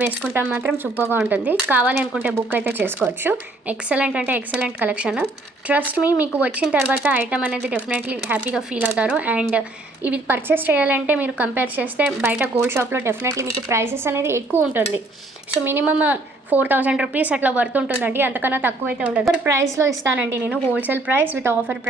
వేసుకుంటాం మాత్రం సూపర్గా ఉంటుంది. కావాలి అనుకుంటే బుక్ అయితే చేసుకోవచ్చు. ఎక్సలెంట్ అంటే ఎక్సలెంట్ కలెక్షన్. ట్రస్ట్ మీ, మీకు వచ్చిన తర్వాత ఐటమ్ అనేది డెఫినెట్లీ హ్యాపీగా ఫీల్ అవుతారు. అండ్ ఇవి పర్చేస్ చేయాలంటే మీరు కంపేర్ చేస్తే బయట గోల్డ్ షాప్లో డెఫినెట్లీ మీకు ప్రైజెస్ అనేది ఎక్కువ ఉంటుంది. సో మినిమమ్ 4,000 రూపీస్ అట్లా వర్త్ ఉంటుందండి. అంతకన్నా తక్కువ అయితే ఉండదు. ఆఫర్ ప్రైస్లో ఇస్తానండి నేను, wholesale price with offer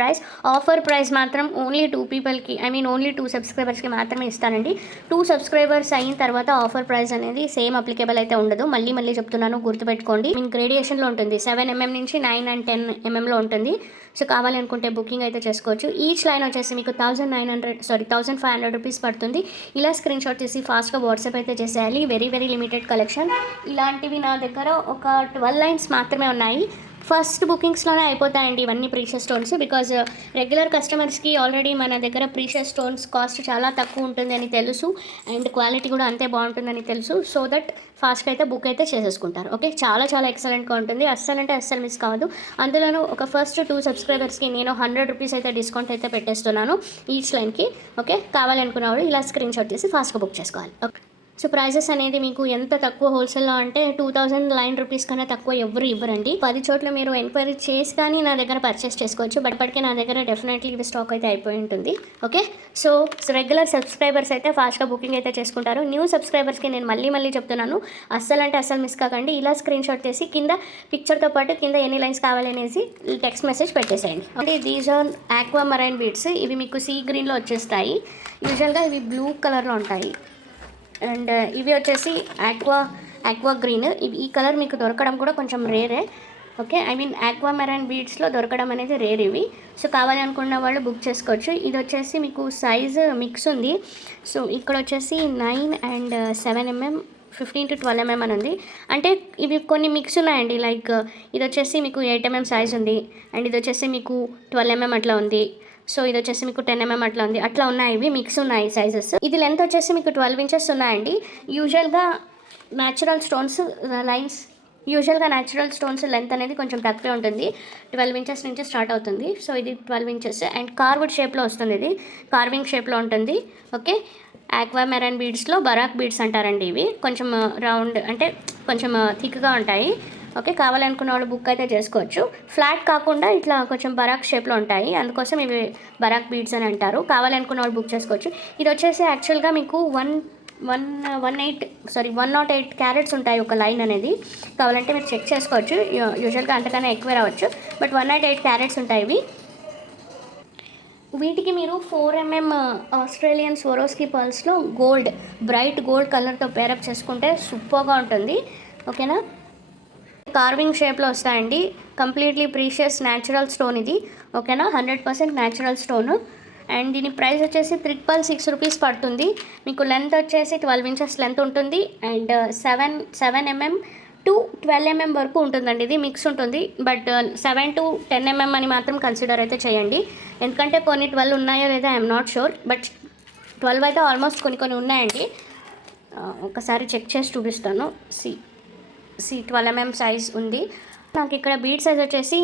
price మాత్రం ఓన్లీ 2 పీపుల్కి ఓన్లీ 2 సబ్స్క్రైబర్స్కి మాత్రమే ఇస్తానండి. 2 సబ్స్క్రైబర్స్ అయిన తర్వాత ఆఫర్ ప్రైస్ అనేది సేమ్ అప్లికేబుల్ అయితే ఉండదు. మళ్ళీ చెప్తున్నాను, గుర్తుపెట్టుకోండి. గ్రేడియేషన్లో ఉంటుంది. 7 mm నుంచి 9 and 10 mmలో ఉంటుంది. సో కావాలి అనుకుంటే బుకింగ్ అయితే చేసుకోవచ్చు. ఈచ్ లైన్ వచ్చేసి మీకు 1,500 రూపీస్ పడుతుంది. ఇలా స్క్రీన్ షాట్ తీసి ఫాస్ట్గా వాట్సాప్ అయితే చేసేయాలి. Very limited collection. ఇలాంటివి నా దగ్గర ఒక 12 లైన్స్ మాత్రమే ఉన్నాయి. ఫస్ట్ బుకింగ్స్లోనే అయిపోతాయండి ఇవన్నీ ప్రీషియస్ స్టోన్స్. బికాజ్ రెగ్యులర్ కస్టమర్స్కి ఆల్రెడీ మన దగ్గర ప్రీషియస్ స్టోన్స్ కాస్ట్ చాలా తక్కువ ఉంటుంది అని తెలుసు. అండ్ క్వాలిటీ కూడా అంతే బాగుంటుందని తెలుసు. సో దట్ ఫాస్ట్గా అయితే బుక్ అయితే చేసేసుకుంటారు. ఓకే, చాలా ఎక్సలెంట్గా ఉంటుంది. అస్సలు మిస్ కావద్దు. అందులోనూ ఒక ఫస్ట్ 2 సబ్స్క్రైబర్స్కి నేను 100 రూపీస్ అయితే డిస్కౌంట్ అయితే పెట్టేస్తున్నాను ఈచ్ లైన్కి. ఓకే, కావాలనుకున్న వాళ్ళు ఇలా స్క్రీన్ షాట్ చేసి ఫాస్ట్గా బుక్ చేసుకోవాలి. ఓకే, సో ప్రైజెస్ అనేది మీకు ఎంత తక్కువ హోల్సేల్లో అంటే 2,000 లైన్ రూపీస్ కన్నా తక్కువ ఎవరు ఇవ్వరండి. 10 చోట్ల మీరు ఎంక్వైరీ చేసి కానీ నా దగ్గర పర్చేస్ చేసుకోవచ్చు. బట్ ఇప్పటికే నా దగ్గర డెఫినెట్లీ ఇవి స్టాక్ అయితే అయిపోయి ఉంటుంది. ఓకే, సో రెగ్యులర్ సబ్స్క్రైబర్స్ అయితే ఫాస్ట్గా బుకింగ్ అయితే చేసుకుంటారు. న్యూ సబ్స్క్రైబర్స్కి నేను మళ్ళీ చెప్తున్నాను, అస్సలు మిస్ కాకండి. ఇలా స్క్రీన్ షాట్ చేసి కింద పిక్చర్తో పాటు కింద ఎన్ని లైన్స్ కావాలనేసి టెక్స్ట్ మెసేజ్ పెట్టేసేయండి. అంటే these are aquamarine beads. ఇవి మీకు సీ గ్రీన్లో వచ్చేస్తాయి. యూజువల్గా ఇవి బ్లూ కలర్లో ఉంటాయి. అండ్ ఇవి వచ్చేసి ఆక్వా గ్రీన్. ఈ కలర్ మీకు దొరకడం కూడా కొంచెం రేరే. ఓకే, ఐ మీన్ ఆక్వామెరైన్ బీడ్స్లో దొరకడం అనేది రేర్ ఇవి. సో కావాలి అనుకున్న వాళ్ళు బుక్ చేసుకోవచ్చు. ఇది వచ్చేసి మీకు సైజు మిక్స్ ఉంది. సో ఇక్కడ వచ్చేసి 9 and 7 mm, 15 to 12 mm అని ఉంది. అంటే ఇవి కొన్ని మిక్స్ ఉన్నాయండి. లైక్ ఇది వచ్చేసి మీకు 8 mm సైజ్ ఉంది, అండ్ ఇది వచ్చేసి మీకు 12 mm అట్లా ఉంది. సో ఇది వచ్చేసి మీకు 10 mm అట్లా ఉంది. అట్లా ఉన్నాయి, ఇవి మిక్స్ ఉన్నాయి సైజెస్. ఇది లెంత్ వచ్చేసి మీకు 12 inches ఉన్నాయండి. యూజువల్గా న్యాచురల్ స్టోన్స్ లెంత్ అనేది కొంచెం తక్కువే ఉంటుంది. 12 inches నుంచి స్టార్ట్ అవుతుంది. సో ఇది 12 inches అండ్ కార్వ్డ్ షేప్లో వస్తుంది. ఇది కార్వింగ్ షేప్లో ఉంటుంది. ఓకే, ఆక్వామెరైన్ బీడ్స్లో బరాక్ బీడ్స్ అంటారండి. ఇవి కొంచెం రౌండ్ అంటే కొంచెం థిక్గా ఉంటాయి. ఓకే, కావాలనుకున్న వాళ్ళు బుక్ అయితే చేసుకోవచ్చు. ఫ్లాట్ కాకుండా ఇట్లా కొంచెం బరాక్ షేప్లో ఉంటాయి, అందుకోసం ఇవి బరాక్ బీడ్స్ అని అంటారు. కావాలనుకున్న వాళ్ళు బుక్ చేసుకోవచ్చు. ఇది వచ్చేసి యాక్చువల్గా మీకు 108 క్యారెట్స్ ఉంటాయి ఒక లైన్ అనేది. కావాలంటే మీరు చెక్ చేసుకోవచ్చు. యూజువల్గా అంతకన్నా ఎక్కువ రావచ్చు, బట్ 108 క్యారెట్స్ ఉంటాయి ఇవి. వీటికి మీరు 4 mm ఆస్ట్రేలియన్ స్వరోస్కీ పర్ల్స్లో బ్రైట్ గోల్డ్ కలర్తో పేరప్ చేసుకుంటే సూపర్గా ఉంటుంది. ఓకేనా, కార్వింగ్ షేప్లో వస్తాయండి. కంప్లీట్లీ ప్రీషియస్ న్యాచురల్ స్టోన్ ఇది. ఓకేనా, 100% న్యాచురల్ స్టోన్. అండ్ దీని ప్రైస్ వచ్చేసి 666 రూపీస్ పడుతుంది. మీకు లెంత్ వచ్చేసి 12 inches లెంత్ ఉంటుంది, అండ్ 7 mm to 12 mm వరకు ఉంటుందండి. ఇది మిక్స్ ఉంటుంది, బట్ 7 to 10 mm అని మాత్రం కన్సిడర్ అయితే చేయండి. ఎందుకంటే కొన్ని 12 ఉన్నాయో లేదో ఐఎమ్ నాట్ షూర్, బట్ 12 అయితే ఆల్మోస్ట్ కొన్ని ఉన్నాయండి. ఒకసారి చెక్ చేసి చూపిస్తాను. 12 mm సైజ్ ఉంది నాకు. ఇక్కడ బీడ్ సైజ్ వచ్చేసి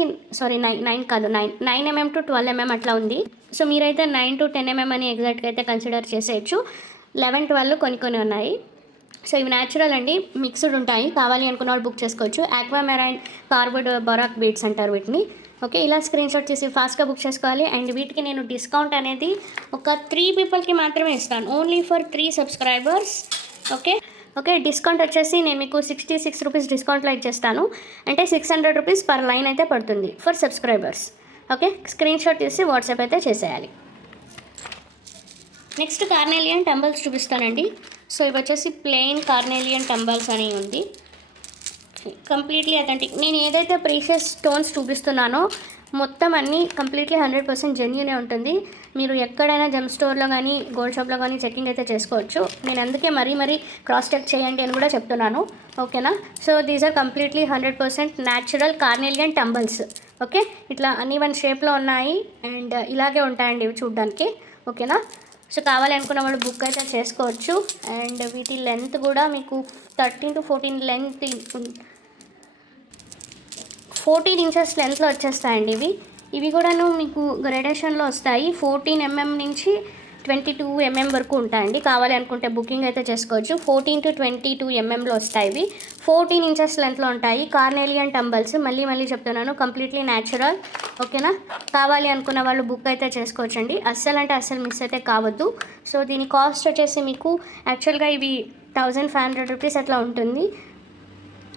9 mm to 12 mm అట్లా ఉంది. సో మీరైతే 9 to 10 mm అని ఎగ్జాక్ట్గా అయితే కన్సిడర్ చేసేయచ్చు. 11, 12 కొన్ని ఉన్నాయి. సో ఇవి న్యాచురల్ అండి, మిక్స్డ్ ఉంటాయి. కావాలి అనుకున్న వాళ్ళు బుక్ చేసుకోవచ్చు. ఆక్వామెరైన్ కార్వ్డ్ బరాక్ బీడ్స్ అంటారు వీటిని. ఓకే, ఇలా స్క్రీన్ షాట్ తీసి ఫాస్ట్గా బుక్ చేసుకోవాలి. అండ్ వీటికి నేను డిస్కౌంట్ అనేది ఒక 3 peopleకి మాత్రమే ఇస్తాను, only for 3 subscribers. Okay, discount వచ్చేసి నేను మీకు 66 రూపీస్ డిస్కౌంట్లో ఇచ్చేస్తాను. అంటే 600 రూపీస్ పర్ లైన్ అయితే పడుతుంది for subscribers. Okay, screen shot తీసి వాట్సాప్ అయితే చేసేయాలి. నెక్స్ట్ కార్నెలియన్ టంబల్స్ చూపిస్తానండి. సో ఇవి వచ్చేసి ప్లెయిన్ కార్నెలియన్ టంబల్స్ అని ఉంది. Completely authentic. నేను ఏదైతే ప్రీషియస్ స్టోన్స్ చూపిస్తున్నానో మొత్తం అన్నీ కంప్లీట్లీ 100% జెన్యూనే ఉంటుంది. మీరు ఎక్కడైనా జెమ్ స్టోర్లో కానీ గోల్డ్ షాప్లో కానీ చెకింగ్ అయితే చేసుకోవచ్చు. నేను అందుకే మరీ క్రాస్ చెక్ చేయండి అని కూడా చెప్తున్నాను. ఓకేనా, so these are completely 100% natural carnelian tumbles. Okay, ఇట్లా అన్ని షేప్లో ఉన్నాయి అండ్ ఇలాగే ఉంటాయండి ఇవి చూడడానికి. ఓకేనా, సో కావాలి అనుకున్న వాళ్ళు బుక్ అయితే చేసుకోవచ్చు. అండ్ వీటి లెంత్ కూడా మీకు 13 to 14 లెంత్ 14 inches లెంత్లో వచ్చేస్తాయండి ఇవి కూడాను మీకు గ్రేడేషన్లో వస్తాయి. 14 mm నుంచి 22 mm వరకు ఉంటాయండి. కావాలి అనుకుంటే బుకింగ్ అయితే చేసుకోవచ్చు. 14 to 22 mmలో వస్తాయి ఇవి. 14 inches లెంత్లో ఉంటాయి. కార్నెలియన్ టంబల్స్ మళ్ళీ చెప్తున్నాను, కంప్లీట్లీ న్యాచురల్. ఓకేనా, కావాలి అనుకున్న వాళ్ళు బుక్ అయితే చేసుకోవచ్చండి. అస్సలు మిస్ అయితే కావద్దు. సో దీని కాస్ట్ వచ్చేసి మీకు యాక్చువల్గా ఇవి 1500 రూపీస్ అట్లా ఉంటుంది.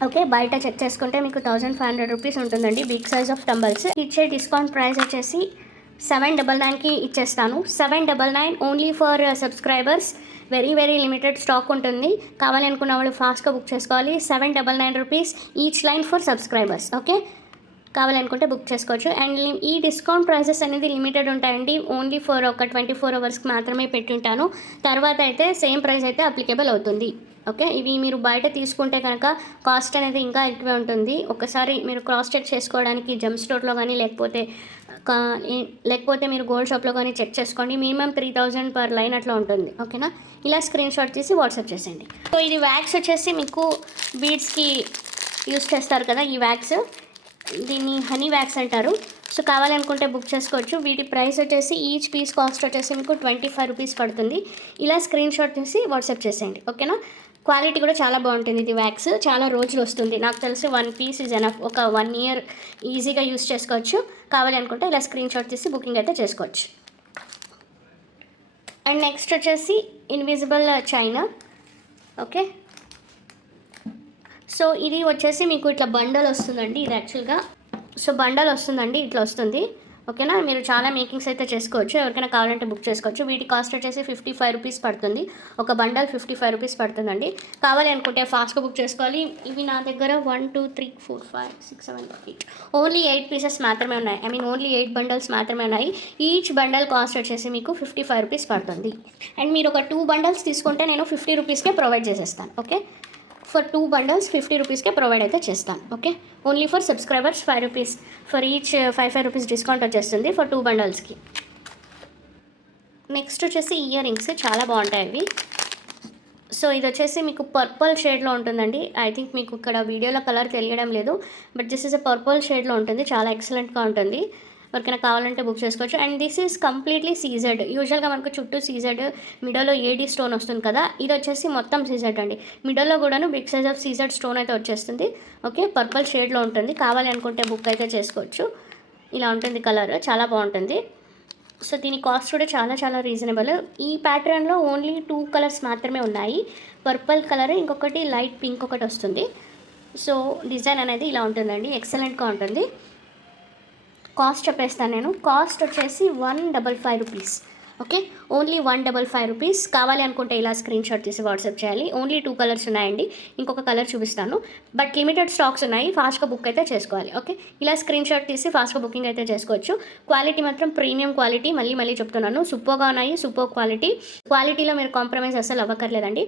ఓకే, బయట చెక్ చేసుకుంటే మీకు 1500 రూపీస్ ఉంటుందండి బిగ్ సైజ్ ఆఫ్ టంబల్స్. ఇచ్చే డిస్కౌంట్ ప్రైస్ వచ్చేసి 799కి ఇచ్చేస్తాను. 799 only for subscribers. Very limited stock ఉంటుంది. కావాలి అనుకున్న వాళ్ళు ఫాస్ట్గా బుక్ చేసుకోవాలి. 799 rupees each line for subscribers. Okay, కావాలనుకుంటే బుక్ చేసుకోవచ్చు. అండ్ ఈ డిస్కౌంట్ ప్రైసెస్ అనేది లిమిటెడ్ ఉంటాయండి. ఓన్లీ ఫర్ ఒక 24 అవర్స్కి మాత్రమే పెట్టుంటాను. తర్వాత అయితే సేమ్ ప్రైస్ అయితే అప్లికేబుల్ అవుతుంది. ఓకే, ఇవి మీరు బయట తీసుకుంటే కనుక కాస్ట్ అనేది ఇంకా ఎక్కువే ఉంటుంది. ఒకసారి మీరు క్రాస్ చెక్ చేసుకోవడానికి జెమ్ స్టోర్లో కానీ లేకపోతే మీరు గోల్డ్ షాప్లో కానీ చెక్ చేసుకోండి. మినిమం 3000 పర్ లైన్ అట్లా ఉంటుంది. ఓకేనా, ఇలా స్క్రీన్ షాట్ తీసి వాట్సాప్ చేసేయండి. సో ఇది వ్యాక్స్ వచ్చేసి మీకు బీడ్స్కి యూస్ చేస్తారు కదా, ఈ వ్యాక్స్ దీన్ని హనీ వ్యాక్స్ అంటారు. సో కావాలనుకుంటే బుక్ చేసుకోవచ్చు. వీటి ప్రైస్ వచ్చేసి ఈచ్ పీస్ కాస్ట్ వచ్చేసి మీకు 25 రూపీస్ పడుతుంది. ఇలా స్క్రీన్ షాట్ తీసి వాట్సాప్ చేసేయండి. ఓకేనా, క్వాలిటీ కూడా చాలా బాగుంటుంది. ఇది వ్యాక్స్ చాలా రోజులు వస్తుంది. నాకు తెలిసి 1 piece ఈజ్ ఎనఫ్. ఒక 1 year ఈజీగా యూస్ చేసుకోవచ్చు. కావాలి అనుకుంటే ఇలా స్క్రీన్ షాట్ తీసి బుకింగ్ అయితే చేసుకోవచ్చు. అండ్ నెక్స్ట్ వచ్చేసి ఇన్విజిబుల్ చైనా. ఓకే, సో ఇది వచ్చేసి మీకు ఇట్లా బండల్ వస్తుందండి. ఇది యాక్చువల్గా బండల్ వస్తుందండి, ఇట్లా వస్తుంది. ఓకేనా. మీరు చాలా మేకింగ్స్ అయితే చేసుకోవచ్చు, ఎవరికైనా కావాలంటే బుక్ చేసుకోవచ్చు. వీటి కాస్ట్ వచ్చేసి 55 రూపీస్ పడుతుంది. ఒక బండల్ 55 రూపీస్ పడుతుందండి. కావాలి అనుకుంటే ఫాస్ట్గా బుక్ చేసుకోవాలి. ఇవి నా దగ్గర 1 2 3 4 5 6 7 8 ఓన్లీ 8 పీసెస్ మాత్రమే ఉన్నాయి. ఓన్లీ 8 బండల్స్ మాత్రమే ఉన్నాయి. ఈచ్ బండల్ కాస్ట్ వచ్చేసి మీకు 55 రూపీస్ పడుతుంది. అండ్ మీరు ఒక 2 బండల్స్ తీసుకుంటే నేను 50 రూపీస్కే ప్రొవైడ్ చేసేస్తాను. ఓకే, ఫర్ 2 బండల్స్ 50 రూపీస్కే ప్రొవైడ్ అయితే చేస్తాను. Okay, only for subscribers 5 rupees, for each 5 rupees discount వచ్చేస్తుంది ఫర్ 2 బండల్స్కి. నెక్స్ట్ వచ్చేసి ఇయర్ రింగ్స్ చాలా బాగుంటాయి అవి. సో ఇది వచ్చేసి మీకు పర్పుల్ షేడ్లో ఉంటుందండి. ఐ థింక్ మీకు ఇక్కడ వీడియోలో కలర్ తెలియడం లేదు, but this is a purple షేడ్లో ఉంటుంది. చాలా ఎక్సలెంట్గా ఉంటుంది. ఎవరికైనా కావాలంటే బుక్ చేసుకోవచ్చు. And this is completely CZ. యూజువల్గా మనకు చుట్టూ సీజెడ్, మిడోలో ఏడీ స్టోన్ వస్తుంది కదా, ఇది వచ్చేసి మొత్తం సీజెడ్ అండి. మిడోలో కూడాను big size of CZ stone అయితే వచ్చేస్తుంది. ఓకే, పర్పుల్ షేడ్లో ఉంటుంది. కావాలి అనుకుంటే బుక్ అయితే చేసుకోవచ్చు. ఇలా ఉంటుంది కలర్, చాలా బాగుంటుంది. సో దీని కాస్ట్ కూడా చాలా చాలా రీజనబుల్. ఈ ప్యాటర్న్లో ఓన్లీ 2 కలర్స్ మాత్రమే ఉన్నాయి. పర్పుల్ కలర్, ఇంకొకటి లైట్ పింక్ ఒకటి వస్తుంది. సో డిజైన్ అనేది ఇలా ఉంటుందండి, ఎక్సలెంట్గా ఉంటుంది. కాస్ట్ చెప్పేస్తాను నేను. కాస్ట్ వచ్చేసి 155 రూపీస్. Okay, only 155 rupees. కావాలి అనుకుంటే ఇలా స్క్రీన్ షాట్ తీసి వాట్సాప్ చేయాలి. ఓన్లీ 2 కలర్స్ ఉన్నాయండి, ఇంకొక కలర్ చూపిస్తాను, బట్ లిమిటెడ్ స్టాక్స్ ఉన్నాయి. ఫాస్ట్గా బుక్ అయితే చేసుకోవాలి. ఓకే, ఇలా స్క్రీన్ షాట్ తీసి ఫాస్ట్గా బుకింగ్ అయితే చేసుకోవచ్చు. క్వాలిటీ మాత్రం ప్రీమియం క్వాలిటీ, మళ్ళీ చెప్తున్నాను, సూపర్గా ఉన్నాయి. సూపర్ క్వాలిటీలో మీరు కాంప్రమైజ్ అసలు అవ్వక్కర్లేదండి.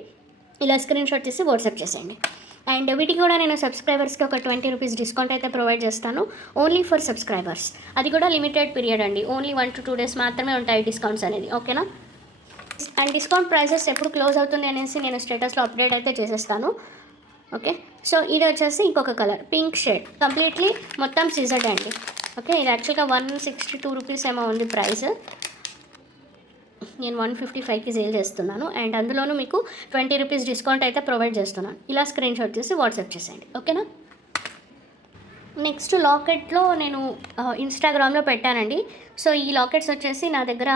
ఇలా స్క్రీన్ షాట్ తీసి వాట్సాప్ చేసేయండి. అండ్ వీటికి కూడా నేను సబ్స్క్రైబర్స్కి ఒక 20 రూపీస్ డిస్కౌంట్ అయితే ప్రొవైడ్ చేస్తాను, ఓన్లీ ఫర్ సబ్స్క్రైబర్స్. అది కూడా లిమిటెడ్ పీరియడ్ అండి, ఓన్లీ 1 to 2 days మాత్రమే ఉంటాయి డిస్కౌంట్స్ అనేది. ఓకేనా. అండ్ డిస్కౌంట్ ప్రైసెస్ ఎప్పుడు క్లోజ్ అవుతుంది అనేసి నేను స్టేటస్లో అప్డేట్ అయితే చేసేస్తాను. ఓకే, సో ఇది వచ్చేసి ఇంకొక కలర్, పింక్ షేడ్, కంప్లీట్లీ మొత్తం సీజెడ్ అండి. ఓకే, ఇది యాక్చువల్గా 162 రూపీస్ ఏమో ఉంది ప్రైస్. నేను 155కి సేల్ చేస్తున్నాను. అండ్ అందులోనూ మీకు 20 రూపీస్ డిస్కౌంట్ అయితే ప్రొవైడ్ చేస్తున్నాను. ఇలా స్క్రీన్ షాట్ చేసి వాట్సాప్ చేసేయండి. ఓకేనా. నెక్స్ట్ లాకెట్లో నేను ఇన్స్టాగ్రామ్లో పెట్టానండి. సో ఈ లాకెట్స్ వచ్చేసి నా దగ్గర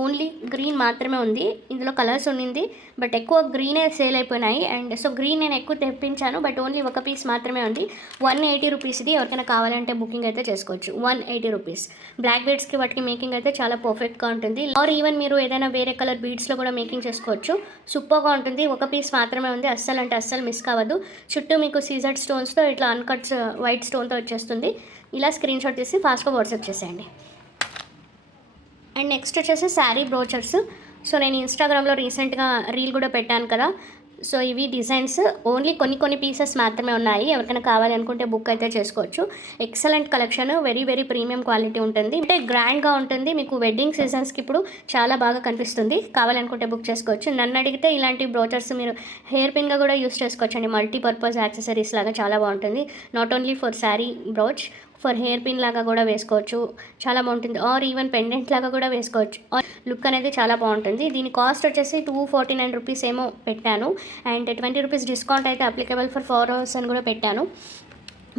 ఓన్లీ గ్రీన్ మాత్రమే ఉంది. ఇందులో కలర్స్ ఉండింది, బట్ ఎక్కువ గ్రీనే సేల్ అయిపోయినాయి. అండ్ సో గ్రీన్ నేను ఎక్కువ తెప్పించాను, బట్ ఓన్లీ ఒక పీస్ మాత్రమే ఉంది. 180 రూపీస్ ఇది. ఎవరికైనా కావాలంటే బుకింగ్ అయితే చేసుకోవచ్చు. 180 రూపీస్. బ్లాక్ బీడ్స్కి వాటికి మేకింగ్ అయితే చాలా పర్ఫెక్ట్గా ఉంటుంది. ఆర్ ఈవెన్ మీరు ఏదైనా వేరే కలర్ బీడ్స్లో కూడా మేకింగ్ చేసుకోవచ్చు. సూపర్గా ఉంటుంది. ఒక పీస్ మాత్రమే ఉంది. అస్సలు అంటే అస్సలు మిస్ కావద్దు. చుట్టూ మీకు సీజెడ్ స్టోన్స్తో ఇట్లా అన్కట్స్ వైట్ స్టోన్తో వచ్చేస్తుంది. ఇలా స్క్రీన్ షాట్ తీసి ఫాస్ట్గా వాట్సాప్ చేసేయండి. అండ్ నెక్స్ట్ వచ్చేసి శారీ బ్రోచర్స్. సో నేను ఇన్స్టాగ్రామ్లో రీసెంట్గా రీల్ కూడా పెట్టాను కదా. సో ఇవి డిజైన్స్ ఓన్లీ కొన్ని పీసెస్ మాత్రమే ఉన్నాయి. ఎవరికైనా కావాలి అనుకుంటే బుక్ అయితే చేసుకోవచ్చు. Excellent collection, very premium quality ఉంటుంది. అంటే గ్రాండ్గా ఉంటుంది. మీకు వెడ్డింగ్ సీజన్స్కి ఇప్పుడు చాలా బాగా కనిపిస్తుంది. కావాలనుకుంటే బుక్ చేసుకోవచ్చు. నన్ను అడిగితే ఇలాంటి బ్రోచర్స్ మీరు హెయిర్ పిన్గా కూడా యూస్ చేసుకోవచ్చు అండి. మల్టీపర్పస్ యాక్సెసరీస్ లాగా చాలా బాగుంటుంది. Not only for sari brooch, for hair pin లాగా కూడా వేసుకోవచ్చు, చాలా బాగుంటుంది. ఆర్ ఈవెన్ పెండెంట్ లాగా కూడా వేసుకోవచ్చు. లుక్ అనేది చాలా బాగుంటుంది. దీని కాస్ట్ వచ్చేసి 249 రూపీస్ ఏమో పెట్టాను. అండ్ 20 రూపీస్ డిస్కౌంట్ అయితే అప్లికబుల్ ఫర్ 4 hours అని కూడా పెట్టాను.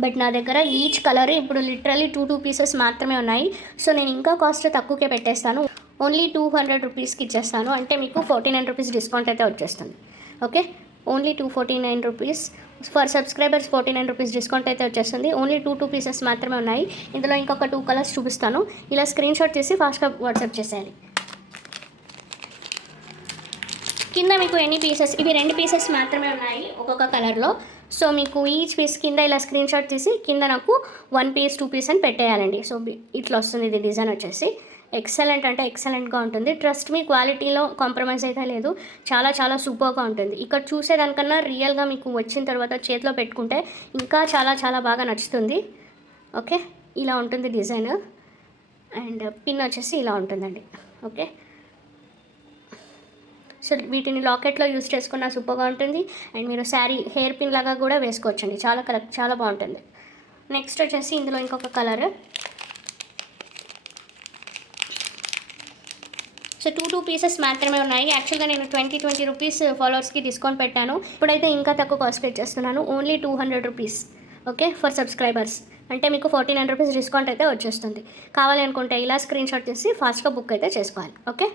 బట్ నా దగ్గర ఈచ్ కలర్ ఇప్పుడు లిటరలీ 2 పీసెస్ మాత్రమే ఉన్నాయి. సో నేను ఇంకా కాస్ట్ తక్కువకే పెట్టేస్తాను. ఓన్లీ 200 రూపీస్కి ఇచ్చేస్తాను. అంటే మీకు 49 రూపీస్ డిస్కౌంట్ అయితే వచ్చేస్తుంది. Okay, only 249 rupees. For subscribers 49 rupees discount అయితే వచ్చేస్తుంది. ఓన్లీ 2 పీసెస్ మాత్రమే ఉన్నాయి. ఇందులో ఇంకొక 2 కలర్స్ చూపిస్తాను. ఇలా స్క్రీన్ షాట్ చేసి ఫాస్ట్గా వాట్సాప్ చేసేయాలి. కింద మీకు ఎన్ని పీసెస్, ఇవి 2 పీసెస్ మాత్రమే ఉన్నాయి ఒక్కొక్క కలర్లో. సో మీకు ఈచ్ పీస్ కింద ఇలా స్క్రీన్ షాట్ తీసి కింద నాకు 1 పీస్ 2 పీస్ అని పెట్టేయాలండి. సో ఇట్లా వస్తుంది ఇది డిజైన్ వచ్చేసి. ఎక్సలెంట్ అంటే ఎక్సలెంట్గా ఉంటుంది. ట్రస్ట్ మీ, క్వాలిటీలో కాంప్రమైజ్ అయితే లేదు. చాలా సూపర్గా ఉంటుంది. ఇక్కడ చూసేదానికన్నా రియల్గా మీకు వచ్చిన తర్వాత చేతిలో పెట్టుకుంటే ఇంకా చాలా బాగా నచ్చుతుంది. ఓకే, ఇలా ఉంటుంది డిజైన్. అండ్ పిన్ వచ్చేసి ఇలా ఉంటుందండి. ఓకే, సో వీటిని లాకెట్లో యూస్ చేసుకున్న సూపర్గా ఉంటుంది. అండ్ మీరు శారీ హెయిర్ పిన్ లాగా కూడా వేసుకోవచ్చండి. చాలా బాగుంటుంది. నెక్స్ట్ వచ్చేసి ఇందులో ఇంకొక కలర్. సో 2 పీసెస్ మాత్రమే ఉన్నాయి. యాక్చువల్గా నేను 20 రూపీస్ ఫాలోవర్స్కి డిస్కౌంట్ పెట్టాను. ఇప్పుడైతే ఇంకా తక్కువ కాస్ట్ చేస్తున్నాను. Only 200 rupees. Okay, for subscribers. అంటే మీకు 49 రూపీస్ డిస్కౌంట్ అయితే వచ్చేస్తుంది. కావాలి అనుకుంటే ఇలా స్క్రీన్ షాట్ చేసి ఫాస్ట్గా బుక్ అయితే చేసుకోవాలి. ఓకే,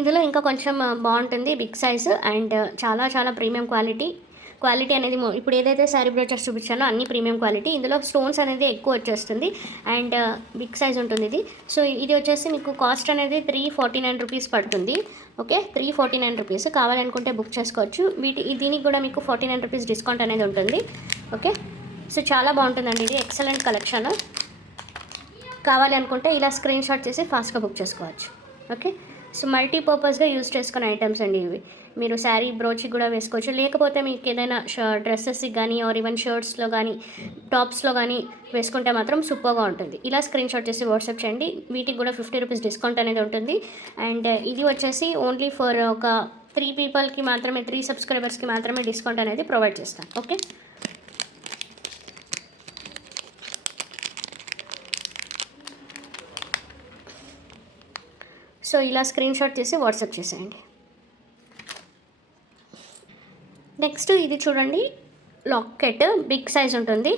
ఇందులో ఇంకా కొంచెం బాగుంటుంది, బిగ్ సైజ్ అండ్ చాలా ప్రీమియం క్వాలిటీ. క్వాలిటీ అనేది ఇప్పుడు ఏదైతే శారీ బ్రోచర్స్ చూపించానో అన్ని ప్రీమియం క్వాలిటీ. ఇందులో స్టోన్స్ అనేది ఎక్కువ వచ్చేస్తుంది అండ్ బిగ్ సైజ్ ఉంటుంది ఇది. సో ఇది వచ్చేసి మీకు కాస్ట్ అనేది 349 రూపీస్ పడుతుంది. Okay, 349 rupees. కావాలనుకుంటే బుక్ చేసుకోవచ్చు. దీనికి కూడా మీకు 49 రూపీస్ డిస్కౌంట్ అనేది ఉంటుంది. ఓకే, సో చాలా బాగుంటుందండి, ఇది ఎక్సలెంట్ కలెక్షన్. కావాలి అనుకుంటే ఇలా స్క్రీన్ షాట్ చేసి ఫాస్ట్గా బుక్ చేసుకోవచ్చు. ఓకే, సో మల్టీపర్పస్గా యూజ్ చేసుకునే ఐటమ్స్ అండి ఇవి. మీరు శారీ బ్రోచ్కి కూడా వేసుకోవచ్చు, లేకపోతే మీకు ఏదైనా డ్రెస్సెస్కి కానీ ఆర్ ఈవెన్ షర్ట్స్లో కానీ టాప్స్లో కానీ వేసుకుంటే మాత్రం సూపర్గా ఉంటుంది. ఇలా స్క్రీన్ షాట్ చేసి వాట్సాప్ చేయండి. వీటికి కూడా 50 రూపీస్ డిస్కౌంట్ అనేది ఉంటుంది. అండ్ ఇది వచ్చేసి ఓన్లీ ఫర్ ఒక 3 పీపుల్కి మాత్రమే, 3 సబ్స్క్రైబర్స్కి మాత్రమే డిస్కౌంట్ అనేది ప్రొవైడ్ చేస్తాను. ఓకే, సో ఇలా స్క్రీన్ షాట్ తీసి వాట్సాప్ చేసేయండి. నెక్స్ట్ ఇది చూడండి, లాకెట్ బిగ్ సైజ్ ఉంటుంది.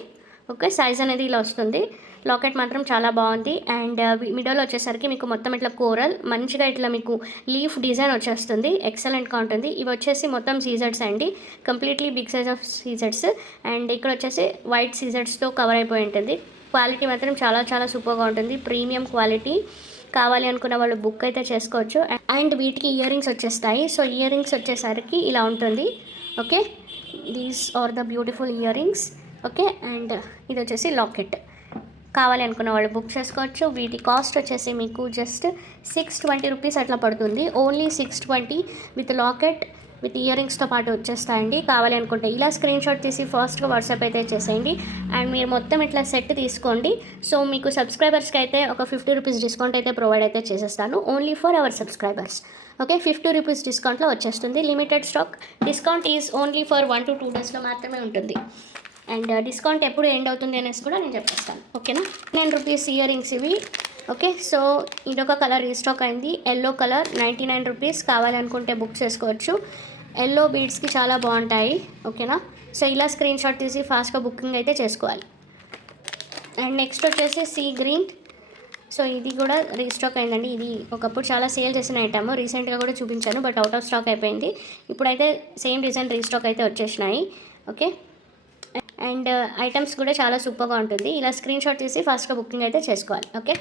ఓకే, సైజ్ అనేది ఇలా వస్తుంది. లాకెట్ మాత్రం చాలా బాగుంది. అండ్ మిడిల్ వచ్చేసరికి మీకు మొత్తం ఇట్లా కోరల్ మంచిగా ఇట్లా మీకు లీఫ్ డిజైన్ వచ్చేస్తుంది. ఎక్సలెంట్గా ఉంటుంది. ఇవి వచ్చేసి మొత్తం సీజర్స్ అండి, కంప్లీట్లీ బిగ్ సైజ్ ఆఫ్ సీజర్స్. అండ్ ఇక్కడ వచ్చేసి వైట్ సీజర్స్తో కవర్ అయిపోయి ఉంటుంది. క్వాలిటీ మాత్రం చాలా చాలా సూపర్గా ఉంటుంది, ప్రీమియం క్వాలిటీ. కావాలి అనుకున్న వాళ్ళు బుక్ అయితే చేసుకోవచ్చు. అండ్ వీటికి ఇయర్ రింగ్స్ వచ్చేస్తాయి. సో ఇయర్ రింగ్స్ వచ్చేసరికి ఇలా ఉంటుంది. Okay, these are the beautiful earrings. Okay, and ఇది వచ్చేసి లాకెట్. కావాలి అనుకున్న వాళ్ళు బుక్ చేసుకోవచ్చు. వీటి కాస్ట్ వచ్చేసి మీకు జస్ట్ 620 రూపీస్ అట్లా పడుతుంది. Only 620 with locket with ear రింగ్స్తో పాటు వచ్చేస్తాయండి. కావాలి అనుకుంటే ఇలా స్క్రీన్ షాట్ తీసి ఫాస్ట్గా వాట్సాప్ అయితే చేసేయండి. అండ్ మీరు మొత్తం ఇట్లా సెట్ తీసుకోండి. సో మీకు సబ్స్క్రైబర్స్కి అయితే ఒక 50 రూపీస్ డిస్కౌంట్ అయితే ప్రొవైడ్ అయితే చేసేస్తాను, only for our subscribers. Okay, 50 rupees డిస్కౌంట్లో వచ్చేస్తుంది. Limited stock. Discount is only for 1 to 2 డేస్లో మాత్రమే ఉంటుంది. అండ్ డిస్కౌంట్ ఎప్పుడు ఎండ్ అవుతుంది అనేసి కూడా నేను చెప్పేస్తాను. ఓకేనా, 9 రూపీస్ ఇయర్ రింగ్స్ ఇవి. ఓకే, సో ఇదొక కలర్ రీస్టాక్ అయింది, ఎల్లో కలర్, 99 రూపీస్. కావాలనుకుంటే బుక్ చేసుకోవచ్చు. ఎల్లో బీడ్స్కి చాలా బాగుంటాయి. ఓకేనా, సో ఇలా స్క్రీన్ షాట్ తీసి ఫాస్ట్గా బుకింగ్ అయితే చేసుకోవాలి. అండ్ నెక్స్ట్ వచ్చేసి సీ గ్రీన్. సో ఇది కూడా రీస్టాక్ అయిందండి. ఇది ఒకప్పుడు చాలా సేల్ చేసిన ఐటమ్, రీసెంట్గా కూడా చూపించాను, బట్ అవుట్ ఆఫ్ స్టాక్ అయిపోయింది. ఇప్పుడైతే సేమ్ డిజైన్ రీస్టాక్ అయితే వచ్చేసినాయి. ఓకే, అండ్ ఐటమ్స్ కూడా చాలా సూపర్గా ఉంటుంది. ఇలా స్క్రీన్ షాట్ తీసి ఫాస్ట్గా బుకింగ్ అయితే చేసుకోవాలి. ఓకే,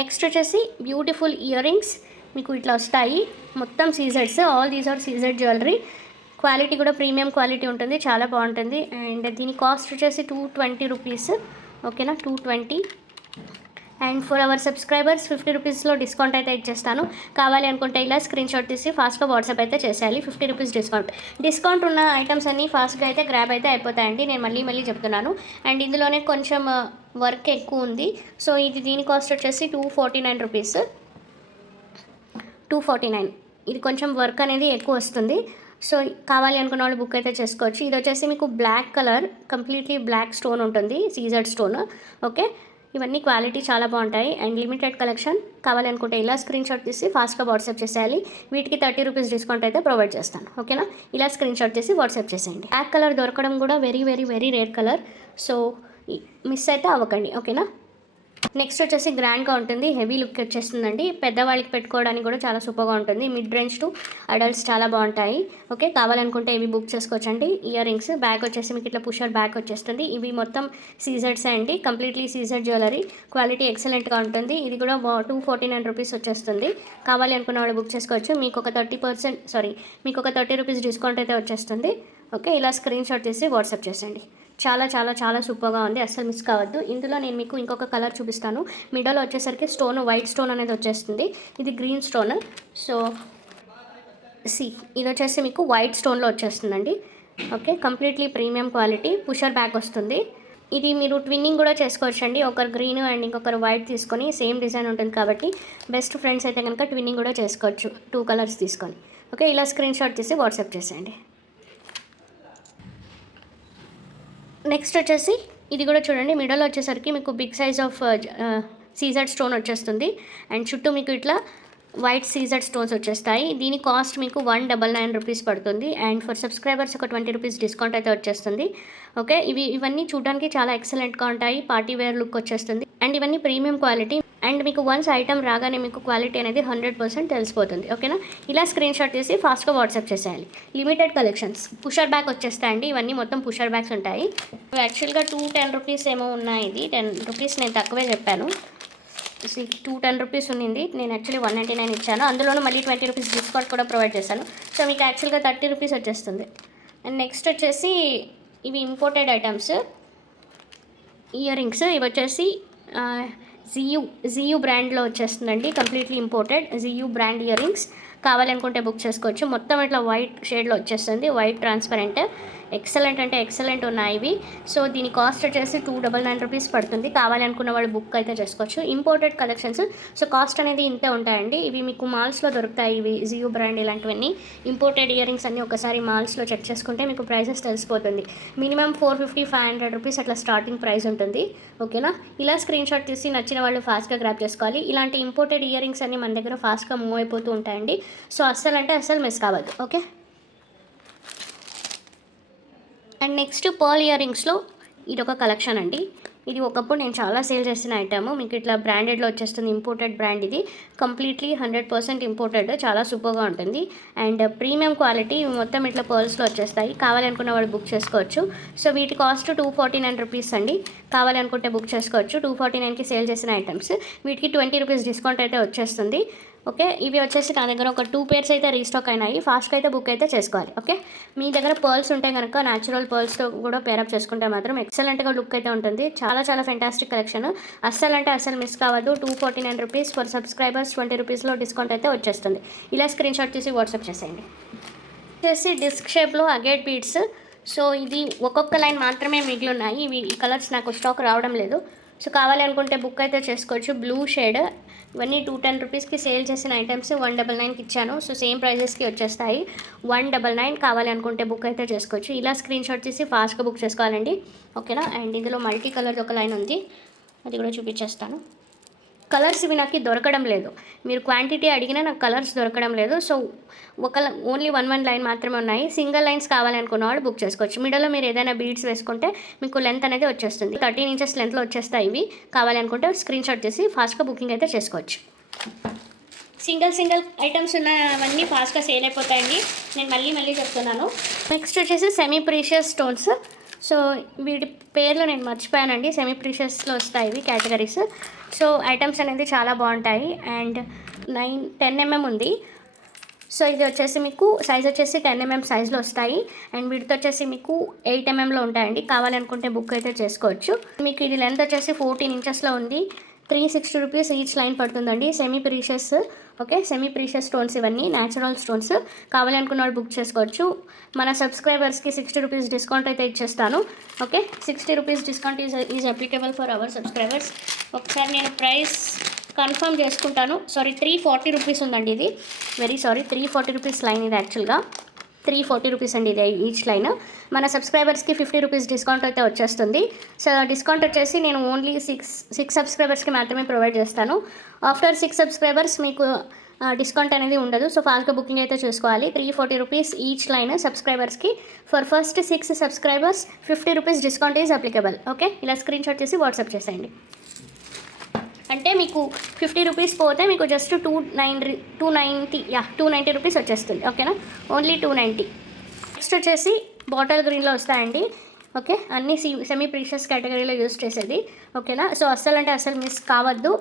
నెక్స్ట్ వచ్చేసి బ్యూటిఫుల్ ఇయర్ రింగ్స్ మీకు ఇట్లా వస్తాయి. మొత్తం సీజర్స్, ఆల్ దీస్ ఆర్ సీజర్ జ్యువెలరీ. క్వాలిటీ కూడా ప్రీమియం క్వాలిటీ ఉంటుంది, చాలా బాగుంటుంది. అండ్ దీని కాస్ట్ వచ్చేసి 220 రూపీస్. ఓకేనా, 220. అండ్ ఫర్ అవర్ సబ్స్క్రైబర్స్ 50 రూపీస్లో డిస్కౌంట్ అయితే ఇచ్చేస్తాను. కావాలి అనుకుంటే ఇలా స్క్రీన్ షాట్ తీసి ఫాస్ట్గా వాట్సాప్ అయితే చేసేయాలి. 50 రూపీస్ డిస్కౌంట్ ఉన్న ఐటమ్స్ అన్నీ ఫాస్ట్గా అయితే గ్రాబ్ అయితే అయిపోతాయండి, నేను మళ్ళీ చెప్తున్నాను. అండ్ ఇందులోనే కొంచెం వర్క్ ఎక్కువ ఉంది. సో దీని కాస్ట్ వచ్చేసి 249 రూపీస్. 249. ఇది కొంచెం వర్క్ అనేది ఎక్కువ వస్తుంది. సో కావాలి అనుకున్న వాళ్ళు బుక్ అయితే చేసుకోవచ్చు. ఇది వచ్చేసి మీకు black colour, completely black stone ఉంటుంది, సీజర్డ్ స్టోన్. ఓకే, ఇవన్నీ క్వాలిటీ చాలా బాగుంటాయి. And limited collection. కావాలనుకుంటే ఇలా స్క్రీన్ షాట్ తీసి ఫాస్ట్గా వాట్సాప్ చేసేయాలి. వీటికి 30 రూపీస్ డిస్కౌంట్ అయితే ప్రొవైడ్ చేస్తాను. ఓకేనా, ఇలా స్క్రీన్ షాట్ చేసి వాట్సాప్ చేసేయండి. బ్లాక్ కలర్ దొరకడం కూడా very very very rare colour, so miss అయితే అవ్వకండి. ఓకేనా, నెక్స్ట్ వచ్చేసి గ్రాండ్గా ఉంటుంది, హెవీ లుక్ వచ్చేస్తుందండి. పెద్దవాళ్ళకి పెట్టుకోవడానికి కూడా చాలా సూపర్గా ఉంటుంది. మిడ్ రేంజ్ టు అడల్ట్స్ చాలా బాగుంటాయి. ఓకే, కావాలనుకుంటే ఇవి బుక్ చేసుకోవచ్చండి. ఇయర్ రింగ్స్, బ్యాగ్ వచ్చేసి మీకు ఇట్లా పుషర్ బ్యాగ్ వచ్చేస్తుంది. ఇవి మొత్తం సీజర్స్ అండి, కంప్లీట్లీ సీజర్ జ్యువెలరీ. క్వాలిటీ ఎక్సలెంట్గా ఉంటుంది. ఇది కూడా 249 రూపీస్ వచ్చేస్తుంది. కావాలి అనుకున్న వాళ్ళు బుక్ చేసుకోవచ్చు. మీకు ఒక 30 రూపీస్ డిస్కౌంట్ అయితే వచ్చేస్తుంది. ఓకే, ఇలా స్క్రీన్ షాట్ తీసి వాట్సాప్ చేసేయండి. చాలా చాలా చాలా సూపర్గా ఉంది, అస్సలు మిస్ కావద్దు. ఇందులో నేను మీకు ఇంకొక కలర్ చూపిస్తాను. మిడిల్ వచ్చేసరికి స్టోన్, వైట్ స్టోన్ అనేది వచ్చేస్తుంది. ఇది గ్రీన్ స్టోన్. సో ఇది వచ్చేసి మీకు వైట్ స్టోన్లో వచ్చేస్తుందండి. Okay, completely premium quality. Pusher back వస్తుంది. ఇది మీరు ట్విన్నింగ్ కూడా చేసుకోవచ్చండి. ఒకరు గ్రీన్ అండ్ ఇంకొకరు వైట్ తీసుకొని సేమ్ డిజైన్ ఉంటుంది కాబట్టి బెస్ట్ ఫ్రెండ్స్ అయితే కనుక ట్విన్నింగ్ కూడా చేసుకోవచ్చు, 2 కలర్స్ తీసుకొని. ఓకే, ఇలా స్క్రీన్ షాట్ తీసి వాట్సాప్ చేసేయండి. నెక్స్ట్ వచ్చేసి ఇది కూడా చూడండి, మిడిల్ వచ్చేసరికి మీకు బిగ్ సైజ్ ఆఫ్ సీజర్డ్ స్టోన్ వచ్చేస్తుంది. అండ్ చుట్టూ మీకు ఇట్లా వైట్ సీజర్ స్టోన్స్ వచ్చేస్తాయి. దీని కాస్ట్ మీకు 199 రూపీస్ పడుతుంది. అండ్ ఫర్ సబ్స్క్రైబర్స్ ఒక 20 రూపీస్ డిస్కౌంట్ అయితే వచ్చేస్తుంది. ఓకే, ఇవన్నీ చూడడానికి చాలా ఎక్సలెంట్గా ఉంటాయి. పార్టీ వేర్ లుక్ వచ్చేస్తుంది. అండ్ ఇవన్నీ ప్రీమియం క్వాలిటీ. అండ్ మీకు వన్స్ ఐటమ్ రాగానే మీకు క్వాలిటీ అనేది 100% తెలిసిపోతుంది. ఓకేనా, ఇలా స్క్రీన్ షాట్ తీసి ఫాస్ట్గా వాట్సాప్ చేసేయాలి. లిమిటెడ్ కలెక్షన్స్ పుషర్ బ్యాగ్ వచ్చేస్తాయండి. ఇవన్నీ మొత్తం పుషర్ బ్యాగ్స్ ఉంటాయి. యాక్చువల్గా 210 రూపీస్ ఏమో ఉన్నాయి. ఇది 10 రూపీస్ నేను తక్కువే చెప్పాను. 210 రూపీస్ ఉన్నింది. నేను యాక్చువల్లీ 199 ఇచ్చాను. అందులోనూ మళ్ళీ 20 రూపీస్ డిస్కౌంట్ కూడా ప్రొవైడ్ చేశాను. సో మీకు యాక్చువల్గా 30 రూపీస్ వచ్చేస్తుంది. అండ్ నెక్స్ట్ వచ్చేసి ఇవి ఇంపోర్టెడ్ ఐటమ్స్, ఇయర్ రింగ్స్. ఇవి వచ్చేసి జియూ బ్రాండ్లో వచ్చేస్తుందండి. Completely imported GU brand ear rings. కావాలనుకుంటే బుక్ చేసుకోవచ్చు. మొత్తం ఇట్లా వైట్ షేడ్లో వచ్చేస్తుంది, వైట్ ట్రాన్స్పరెంట్. ఎక్సలెంట్ అంటే ఎక్సలెంట్ ఉన్నాయి ఇవి. సో దీని కాస్ట్ వచ్చేసి 299 రూపీస్ పడుతుంది. కావాలనుకున్న వాళ్ళు బుక్ అయితే చేసుకోవచ్చు. ఇంపోర్టెడ్ కలెక్షన్స్, సో కాస్ట్ అనేది ఇంతే ఉంటాయండి. ఇవి మీకు మాల్స్లో దొరుకుతాయి. ఇవి జియో బ్రాండ్ ఇలాంటివన్నీ ఇంపోర్టెడ్ ఇయర్ రింగ్స్ అన్నీ ఒకసారి మాల్స్లో చెక్ చేసుకుంటే మీకు ప్రైసెస్ తెలిసిపోతుంది. మినిమం 450-500 రూపీస్ అట్లా స్టార్టింగ్ ప్రైస్ ఉంటుంది. ఓకేనా, ఇలా స్క్రీన్ షాట్ తీసి నచ్చిన వాళ్ళు ఫాస్ట్గా గ్రాప్ చేసుకోవాలి. ఇలాంటి ఇంపోర్టెడ్ ఇయర్ రింగ్స్ అన్నీ మన దగ్గర ఫాస్ట్గా మూవ్ అయిపోతూ ఉంటాయండి. సో అస్సలు మిస్ కావద్దు. Okay, and next pearl ear రింగ్స్లో ఇది ఒక కలెక్షన్ అండి. ఇది ఒకప్పుడు నేను చాలా సేల్ చేసిన ఐటమ్. మీకు ఇట్లా బ్రాండెడ్లో వచ్చేస్తుంది. ఇంపోర్టెడ్ బ్రాండ్ ఇది. Completely 100% imported. చాలా సూపర్గా ఉంటుంది. And premium quality. మొత్తం ఇట్లా పర్ల్స్లో వచ్చేస్తాయి. కావాలనుకున్న వాళ్ళు బుక్ చేసుకోవచ్చు. సో వీటి కాస్ట్ 249 రూపీస్ అండి. కావాలనుకుంటే బుక్ చేసుకోవచ్చు. 249కి సేల్ చేసిన ఐటమ్స్. వీటికి 20 రూపీస్ డిస్కౌంట్ అయితే వచ్చేస్తుంది. ఓకే, ఇవి వచ్చేసి నా దగ్గర ఒక 2 పేర్స్ అయితే రీస్టాక్ అయినాయి. ఫాస్ట్గా అయితే బుక్ అయితే చేసుకోవాలి. ఓకే, మీ దగ్గర పర్ల్స్ ఉంటే కనుక న్యాచురల్ పర్ల్స్తో కూడా పేరప్ చేసుకుంటే మాత్రం ఎక్సలెంట్గా లుక్ అయితే ఉంటుంది. చాలా ఫెంటాస్టిక్ కలెక్షన్. అస్సలు మిస్ కావద్దు. 249 రూపీస్ ఫర్ సబ్స్క్రైబర్స్. 20 రూపీస్లో డిస్కౌంట్ అయితే వచ్చేస్తుంది. ఇలా స్క్రీన్ షాట్ తీసి వాట్సాప్ చేసేయండి. వచ్చేసి డిస్క్ షేప్లో అగేట్ బీడ్స్. సో ఇది ఒక్కొక్క లైన్ మాత్రమే మిగిలి ఉన్నాయి. ఈ కలర్స్ నాకు స్టాక్ రావడం లేదు. సో కావాలి అనుకుంటే బుక్ అయితే చేసుకోవచ్చు. Blue shade. ఇవన్నీ 210 రూపీస్కి సేల్ చేసిన ఐటమ్స్ 199కి ఇచ్చాను. సో సేమ్ ప్రైజెస్కి వచ్చేస్తాయి. 199 కావాలి అనుకుంటే బుక్ అయితే చేసుకోవచ్చు. ఇలా స్క్రీన్ షాట్ తీసి ఫాస్ట్గా బుక్ చేసుకోవాలండి. ఓకేనా, అండ్ ఇందులో మల్టీ కలర్ ఒక లైన్ ఉంది, అది కూడా చూపించేస్తాను. కలర్స్ ఇవి నాకు దొరకడం లేదు. మీరు క్వాంటిటీ అడిగినా నాకు కలర్స్ దొరకడం లేదు. సో ఓన్లీ 1 లైన్ మాత్రమే ఉన్నాయి. సింగిల్ లైన్స్ కావాలనుకున్న వాళ్ళు బుక్ చేసుకోవచ్చు. మిడిల్లో మీరు ఏదైనా బీడ్స్ వేసుకుంటే మీకు లెంత్ అనేది వచ్చేస్తుంది. 13 ఇంచెస్ లెంత్లో వచ్చేస్తాయి ఇవి. కావాలనుకుంటే స్క్రీన్ షాట్ తీసి ఫాస్ట్గా బుకింగ్ అయితే చేసుకోవచ్చు. సింగిల్ ఐటమ్స్ ఉన్నవన్నీ ఫాస్ట్గా సేల్ అయిపోతాయండి. నేను మళ్ళీ చెప్తున్నాను. నెక్స్ట్ వచ్చేసి సెమీ ప్రీషియస్ స్టోన్స్. సో వీటి పేర్లు నేను మర్చిపోయానండి. సెమీ ప్రీషియస్లో వస్తాయి ఇవి కేటగిరీస్. సో ఐటమ్స్ అనేది చాలా బాగుంటాయి. అండ్ 10 mm ఉంది. సో ఇది వచ్చేసి మీకు సైజ్ వచ్చేసి 10 mm సైజ్లో వస్తాయి. అండ్ వీటితో వచ్చేసి మీకు 8 mmలో ఉంటాయండి. కావాలనుకుంటే బుక్ అయితే చేసుకోవచ్చు. మీకు ఇది లెంత్ వచ్చేసి 14 ఇంచెస్లో ఉంది. 360 రూపీస్ ఈచ్ లైన్ పడుతుందండి. Semi precious. Okay, semi precious stones ఇవన్నీ న్యాచురల్ స్టోన్స్. కావాలనుకున్న వాళ్ళు బుక్ చేసుకోవచ్చు. మన సబ్స్క్రైబర్స్కి 60 రూపీస్ డిస్కౌంట్ అయితే ఇచ్చేస్తాను. Okay, 60 rupees discount is applicable for our subscribers. ఒకసారి నేను ప్రైస్ కన్ఫర్మ్ చేసుకుంటాను. 340 రూపీస్ ఉందండి ఇది. వెరీ సారీ, 340 రూపీస్ లైన్ ఇది. యాక్చువల్గా 340 రూపీస్ అండి ఇది ఈచ్ లైన్. మన సబ్స్క్రైబర్స్కి 50 రూపీస్ డిస్కౌంట్ అయితే వచ్చేస్తుంది. సో డిస్కౌంట్ వచ్చేసి నేను ఓన్లీ 6 సబ్స్క్రైబర్స్కి మాత్రమే ప్రొవైడ్ చేస్తాను. ఆఫ్టర్ 6 సబ్స్క్రైబర్స్ మీకు డిస్కౌంట్ అనేది ఉండదు. సో ఫాస్ట్గా బుకింగ్ అయితే చేసుకోవాలి. 340 రూపీస్ ఈచ్ లైన్ సబ్స్క్రైబర్స్కి. For first 6 subscribers 50 rupees discount is applicable. Okay, ఇలా స్క్రీన్ షాట్ చేసి వాట్సాప్ చేసేయండి. అంటే మీకు 50 రూపీస్ పోతే మీకు జస్ట్ 290 రూపీస్ వచ్చేస్తుంది. ఓకేనా, ఓన్లీ 290. నెక్స్ట్ వచ్చేసి బాటిల్ గ్రీన్లో వస్తాయండి. ఓకే, అన్నీ సెమీ ప్రీషియస్ కేటగిరీలో యూజ్ చేసేది. ఓకేనా, సో అస్సలు మిస్ కావద్దు.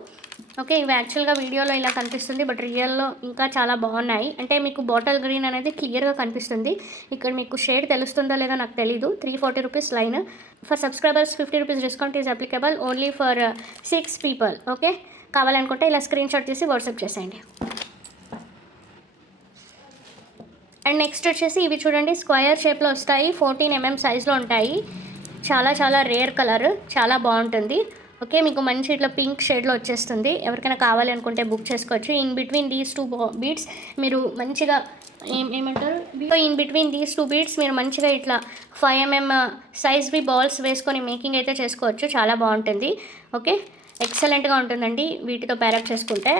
ఓకే, ఇవి యాక్చువల్గా వీడియోలో ఇలా కనిపిస్తుంది, బట్ రియల్లో ఇంకా చాలా బాగున్నాయి. అంటే మీకు బాటిల్ గ్రీన్ అనేది క్లియర్గా కనిపిస్తుంది. ఇక్కడ మీకు షేడ్ తెలుస్తుందో లేదో నాకు తెలీదు. 340 rupees line. For subscribers 50 rupees discount is applicable only for 6 people. Okay, కావాలనుకుంటే ఇలా స్క్రీన్ షాట్ తీసి వాట్సాప్ చేసేయండి. అండ్ నెక్స్ట్ వచ్చేసి ఇవి చూడండి, స్క్వేర్ షేప్లో వస్తాయి. 14 mm సైజ్లో ఉంటాయి. చాలా రేర్ కలర్, చాలా బాగుంటుంది. ఓకే, మీకు మంచి ఇట్లా పింక్ షేడ్లో వచ్చేస్తుంది. ఎవరికైనా కావాలి అనుకుంటే బుక్ చేసుకోవచ్చు. ఇన్ బిట్వీన్ దీస్ 2 బీడ్స్ మీరు మంచిగా ఏమంటారు ఇన్ బిట్వీన్ దీస్ 2 బీడ్స్ మీరు మంచిగా ఇట్లా 5 mm సైజ్వి బాల్స్ వేసుకొని మేకింగ్ అయితే చేసుకోవచ్చు. చాలా బాగుంటుంది. ఓకే, ఎక్సలెంట్గా ఉంటుందండి వీటితో పేరప్ చేసుకుంటే.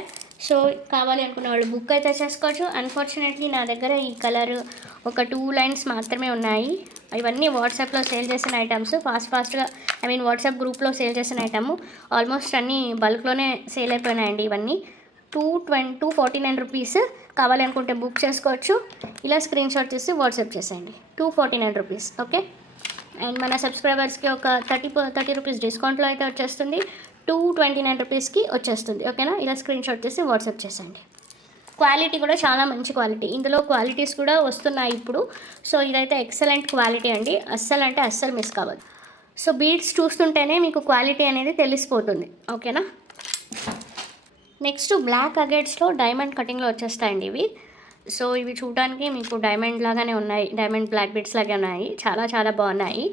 సో కావాలి అనుకున్న వాళ్ళు బుక్ అయితే చేసుకోవచ్చు. అన్ఫార్చునేట్లీ నా దగ్గర ఈ కలర్ ఒక 2 లైన్స్ మాత్రమే ఉన్నాయి. ఇవన్నీ వాట్సాప్లో సేల్ చేసిన ఐటమ్స్, ఫాస్ట్గా వాట్సాప్ గ్రూప్లో సేల్ చేసిన ఐటమ్. ఆల్మోస్ట్ అన్నీ బల్క్లోనే సేల్ అయిపోయినాయండి. ఇవన్నీ 249 రూపీస్. కావాలి అనుకుంటే బుక్ చేసుకోవచ్చు. ఇలా స్క్రీన్ షాట్ తీసి వాట్సాప్ చేసేయండి. 249 రూపీస్. ఓకే. అండ్ మన సబ్స్క్రైబర్స్కి ఒక 30 రూపీస్ డిస్కౌంట్లో అయితే వచ్చేస్తుంది. 229 రూపీస్కి వచ్చేస్తుంది. ఓకేనా. ఇలా స్క్రీన్ షాట్ తీసి వాట్సాప్ చేసేయండి. క్వాలిటీ కూడా చాలా మంచి క్వాలిటీ. ఇందులో క్వాలిటీస్ కూడా వస్తున్నాయి ఇప్పుడు. సో ఇదైతే ఎక్సలెంట్ క్వాలిటీ అండి. అస్సలు మిస్ కావద్దు. సో బీడ్స్ చూస్తుంటేనే మీకు క్వాలిటీ అనేది తెలిసిపోతుంది. ఓకేనా. నెక్స్ట్ బ్లాక్ అగేట్స్లో డైమండ్ కటింగ్లో వచ్చేస్తాయండి ఇవి. సో ఇవి చూడడానికి మీకు డైమండ్ లాగానే ఉన్నాయి, డైమండ్ బ్లాక్ బీడ్స్ లాగే ఉన్నాయి. చాలా బాగున్నాయి.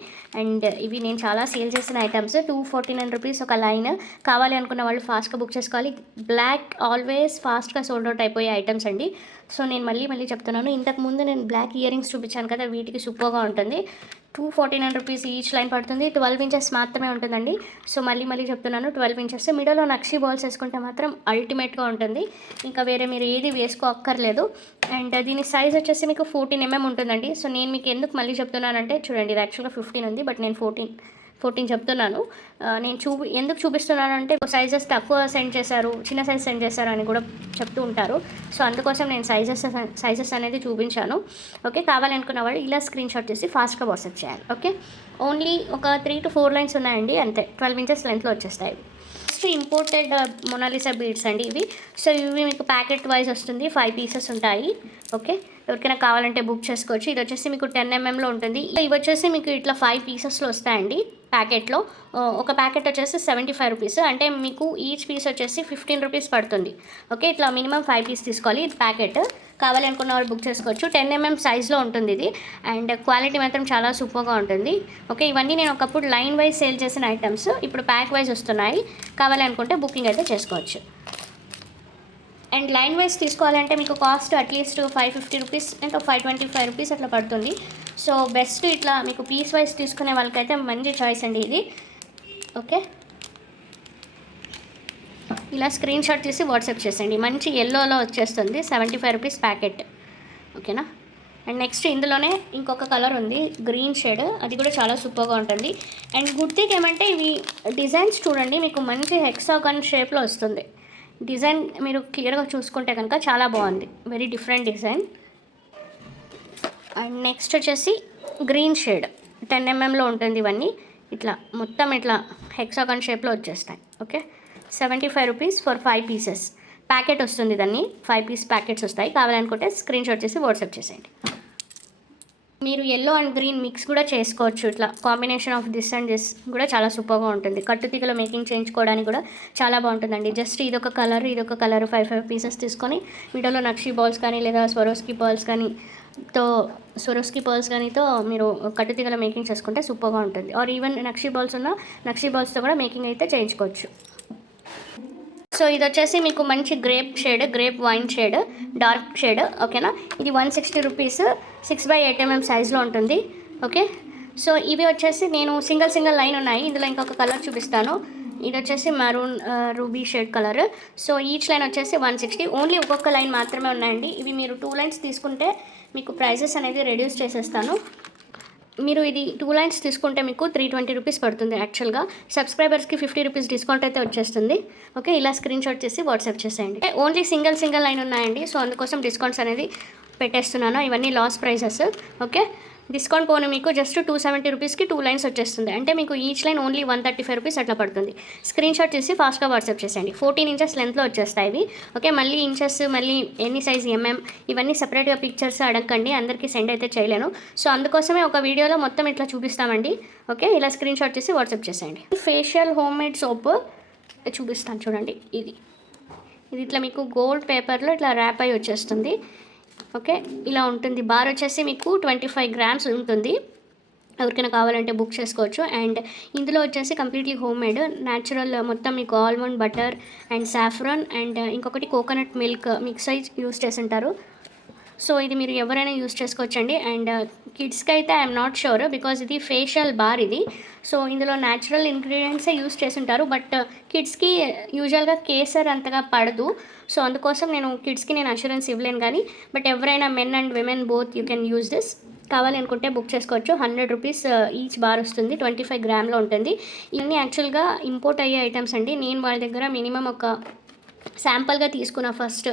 అండ్ ఇవి నేను చాలా సేల్ చేసిన ఐటమ్స్. 249 రూపీస్ ఒక లైన్. కావాలి అనుకున్న వాళ్ళు ఫాస్ట్గా బుక్ చేసుకోవాలి. బ్లాక్ ఆల్వేస్ ఫాస్ట్గా సోల్డ్ అవుట్ అయిపోయే ఐటమ్స్ అండి. సో నేను మళ్ళీ చెప్తున్నాను, ఇంతకుముందు నేను బ్లాక్ ఇయర్ రింగ్స్ చూపించాను కదా, వీటికి సూపర్గా ఉంటుంది. 249 రూపీస్ ఈచ్ లైన్ పడుతుంది. 12 ఇంచెస్ మాత్రమే ఉంటుందండి. సో మళ్ళీ చెప్తున్నాను, 12 ఇంచెస్. మిడిల్లో నక్షి బాల్స్ వేసుకుంటే మాత్రం అల్టిమేట్గా ఉంటుంది. ఇంకా వేరే మీరు ఏది వేసుకోక్కర్లేదు. అండ్ దీని సైజ్ వచ్చేసి మీకు 14 mm ఉంటుందండి. సో నేను మీకు ఎందుకు మళ్ళీ చెప్తున్నానంటే, చూడండి ఇది యాక్చువల్గా 15 ఉంది, బట్ నేను 14 చెప్తున్నాను. నేను ఎందుకు చూపిస్తున్నానంటే సైజెస్ తక్కువ సెండ్ చేశారు, చిన్న సైజ్ సెండ్ చేశారు అని కూడా చెప్తూ ఉంటారు. సో అందుకోసం నేను సైజెస్ అనేది చూపించాను. ఓకే. కావాలనుకున్న వాళ్ళు ఇలా స్క్రీన్ షాట్ చేసి ఫాస్ట్గా వాట్సాప్ చేయాలి. ఓకే. ఓన్లీ ఒక 3 to 4 లైన్స్ ఉన్నాయండి, అంతే. 12 ఇంచెస్ లెంత్లో వచ్చేస్తాయి. నెక్స్ట్ ఇంపోర్టెడ్ మొనాలిసా బీడ్స్ అండి ఇవి. సో ఇవి మీకు ప్యాకెట్ వైజ్ వస్తుంది. 5 పీసెస్ ఉంటాయి. ఓకే. ఎవరికైనా కావాలంటే బుక్ చేసుకోవచ్చు. ఇది వచ్చేసి మీకు 10 mmలో ఉంటుంది. ఇవి వచ్చేసి మీకు ఇట్లా 5 పీసెస్లో వస్తాయండి ప్యాకెట్లో. ఒక ప్యాకెట్ వచ్చేసి 75 రూపీస్. అంటే మీకు ఈచ్ పీస్ వచ్చేసి 15 రూపీస్ పడుతుంది. ఓకే. ఇట్లా మినిమం 5 పీస్ తీసుకోవాలి. ఇది ప్యాకెట్. కావాలి అనుకున్న వాళ్ళు బుక్ చేసుకోవచ్చు. 10 mm సైజ్లో ఉంటుంది ఇది. అండ్ క్వాలిటీ మాత్రం చాలా సూపర్గా ఉంటుంది. ఓకే. ఇవన్నీ నేను ఒకప్పుడు లైన్ వైజ్ సేల్ చేసిన ఐటమ్స్, ఇప్పుడు ప్యాక్ వైజ్ వస్తున్నాయి. కావాలి అనుకుంటే బుకింగ్ అయితే చేసుకోవచ్చు. అండ్ లైన్ వైజ్ తీసుకోవాలంటే మీకు కాస్ట్ అట్లీస్ట్ 550 రూపీస్ అంటే 525 రూపీస్ అట్లా పడుతుంది. సో బెస్ట్ ఇట్లా మీకు పీస్ వైజ్ తీసుకునే వాళ్ళకైతే మంచి చాయిస్ అండి ఇది. ఓకే. ఇలా స్క్రీన్ షాట్ తీసి వాట్సాప్ చేసేయండి. మంచి ఎల్లోలో వచ్చేస్తుంది. 75 రూపీస్ ప్యాకెట్. ఓకేనా. అండ్ నెక్స్ట్ ఇందులోనే ఇంకొక కలర్ ఉంది, గ్రీన్ షేడ్. అది కూడా చాలా సూపర్గా ఉంటుంది. అండ్ గుడ్ థింగ్ ఏమంటే ఇవి డిజైన్స్ చూడండి, మీకు మంచి హెక్సాగన్ షేప్లో వస్తుంది. డిజైన్ మీరు క్లియర్గా చూసుకుంటే కనుక చాలా బాగుంది. Very different design. And next వచ్చేసి గ్రీన్ షేడ్ 10 mmలో ఉంటుంది. ఇవన్నీ ఇట్లా మొత్తం ఇట్లా హెక్సాగన్ షేప్లో వచ్చేస్తాయి. Okay. 75 rupees for 5 pieces packet వస్తుంది. దాన్ని 5 పీస్ ప్యాకెట్స్ వస్తాయి. కావాలనుకుంటే స్క్రీన్ షాట్ చేసి వాట్సాప్ చేసేయండి. మీరు ఎల్లో అండ్ గ్రీన్ మిక్స్ కూడా చేసుకోవచ్చు. ఇట్లా combination of this and this కూడా చాలా సూపర్గా ఉంటుంది. కట్టుతీగలో మేకింగ్ చేయించుకోవడానికి కూడా చాలా బాగుంటుందండి. జస్ట్ ఇదొక కలర్ 5 పీసెస్ తీసుకొని వీటిలో నక్షి బాల్స్ కానీ లేదా స్వరోస్కి పర్ల్స్ కానీతో మీరు కట్టుతీగలో మేకింగ్ చేసుకుంటే సూపర్గా ఉంటుంది. ఆర్ ఈవెన్ నక్షి బాల్స్తో కూడా మేకింగ్ అయితే చేయించుకోవచ్చు. సో ఇది వచ్చేసి మీకు మంచి grape wine shade, dark shade. ఓకేనా. ఇది 160 రూపీస్ 6x8 mm సైజ్లో ఉంటుంది. ఓకే. సో ఇవి వచ్చేసి నేను సింగిల్ లైన్ ఉన్నాయి. ఇందులో ఇంకొక కలర్ చూపిస్తాను. ఇది వచ్చేసి maroon ruby shade colour. So each line వచ్చేసి 160. ఓన్లీ ఒక్కొక్క లైన్ మాత్రమే ఉన్నాయండి. ఇవి మీరు 2 లైన్స్ తీసుకుంటే మీకు ప్రైజెస్ అనేది రెడ్యూస్ చేసేస్తాను. మీరు ఇది 2 లైన్స్ తీసుకుంటే మీకు 320 రూపీస్ పడుతుంది. యాక్చువల్గా సబ్స్క్రైబర్స్కి 50 రూపీస్ డిస్కౌంట్ అయితే వచ్చేస్తుంది. ఓకే. ఇలా స్క్రీన్ షాట్ చేసి వాట్సాప్ చేసేయండి. ఓన్లీ సింగిల్ లైన్ ఉన్నాయండి. సో అందుకోసం డిస్కౌంట్స్ అనేది పెట్టేస్తున్నాను. ఇవన్నీ లాస్ ప్రైజెస్. ఓకే. డిస్కౌంట్ పోను మీకు జస్ట్ 270 రూపీస్కి 2 లైన్స్ వచ్చేస్తుంది. అంటే మీకు ఈచ్ లైన్ ఓన్లీ 135 రూపీస్ అట్లా పడుతుంది. స్క్రీన్ షాట్ చేసి ఫాస్ట్గా వాట్సాప్ చేసేయండి. 14 ఇంచెస్ లెంత్లో వచ్చేస్తాయి ఇవి. ఓకే. మళ్ళీ ఇంచెస్, మళ్ళీ ఎన్ని సైజ్ ఇవన్నీ సపరేట్గా పిక్చర్స్ అడగండి, అందరికీ సెండ్ అయితే చేయలేను. సో అందుకోసమే ఒక వీడియోలో మొత్తం ఇట్లా చూపిస్తామండి. ఓకే. ఇలా స్క్రీన్ షాట్ చేసి వాట్సాప్ చేసేయండి. ఫేషియల్ హోమ్మేడ్ సోప్ చూపిస్తాను చూడండి. ఇది ఇట్లా మీకు గోల్డ్ పేపర్లో ఇట్లా ర్యాప్ అయ్యి వచ్చేస్తుంది. ఓకే. ఇలా ఉంటుంది. బార్ వచ్చేసి మీకు 25 grams ఉంటుంది. ఎవరికైనా కావాలంటే బుక్ చేసుకోవచ్చు. అండ్ ఇందులో వచ్చేసి కంప్లీట్లీ హోమ్ మేడ్ న్యాచురల్, మొత్తం మీకు almond butter and saffron and ఇంకొకటి కోకోనట్ మిల్క్ మిక్స్ అయి యూస్ చేసి ఉంటారు. సో ఇది మీరు ఎవరైనా యూస్ చేసుకోవచ్చండి. అండ్ కిడ్స్కి అయితే ఐఎమ్ నాట్ షూర్, బికాజ్ ఇది ఫేషియల్ బార్ ఇది. సో ఇందులో న్యాచురల్ ఇంగ్రీడియంట్సే యూస్ చేస్తుంటారు, బట్ కిడ్స్కి యూజువల్గా కేసర్ అంతగా పడదు. సో అందుకోసం కిడ్స్కి నేను అష్యూరెన్స్ ఇవ్వలేను, కానీ బట్ ఎవరైనా men and women both you can use this. కావాలి అనుకుంటే బుక్ చేసుకోవచ్చు. 100 రూపీస్ ఈచ్ బార్ వస్తుంది, 25 గ్రామ్లో ఉంటుంది. ఇవన్నీ యాక్చువల్గా ఇంపోర్ట్ అయ్యే ఐటమ్స్ అండి. నేను వాళ్ళ దగ్గర మినిమం ఒక శాంపుల్గా తీసుకున్నా. ఫస్ట్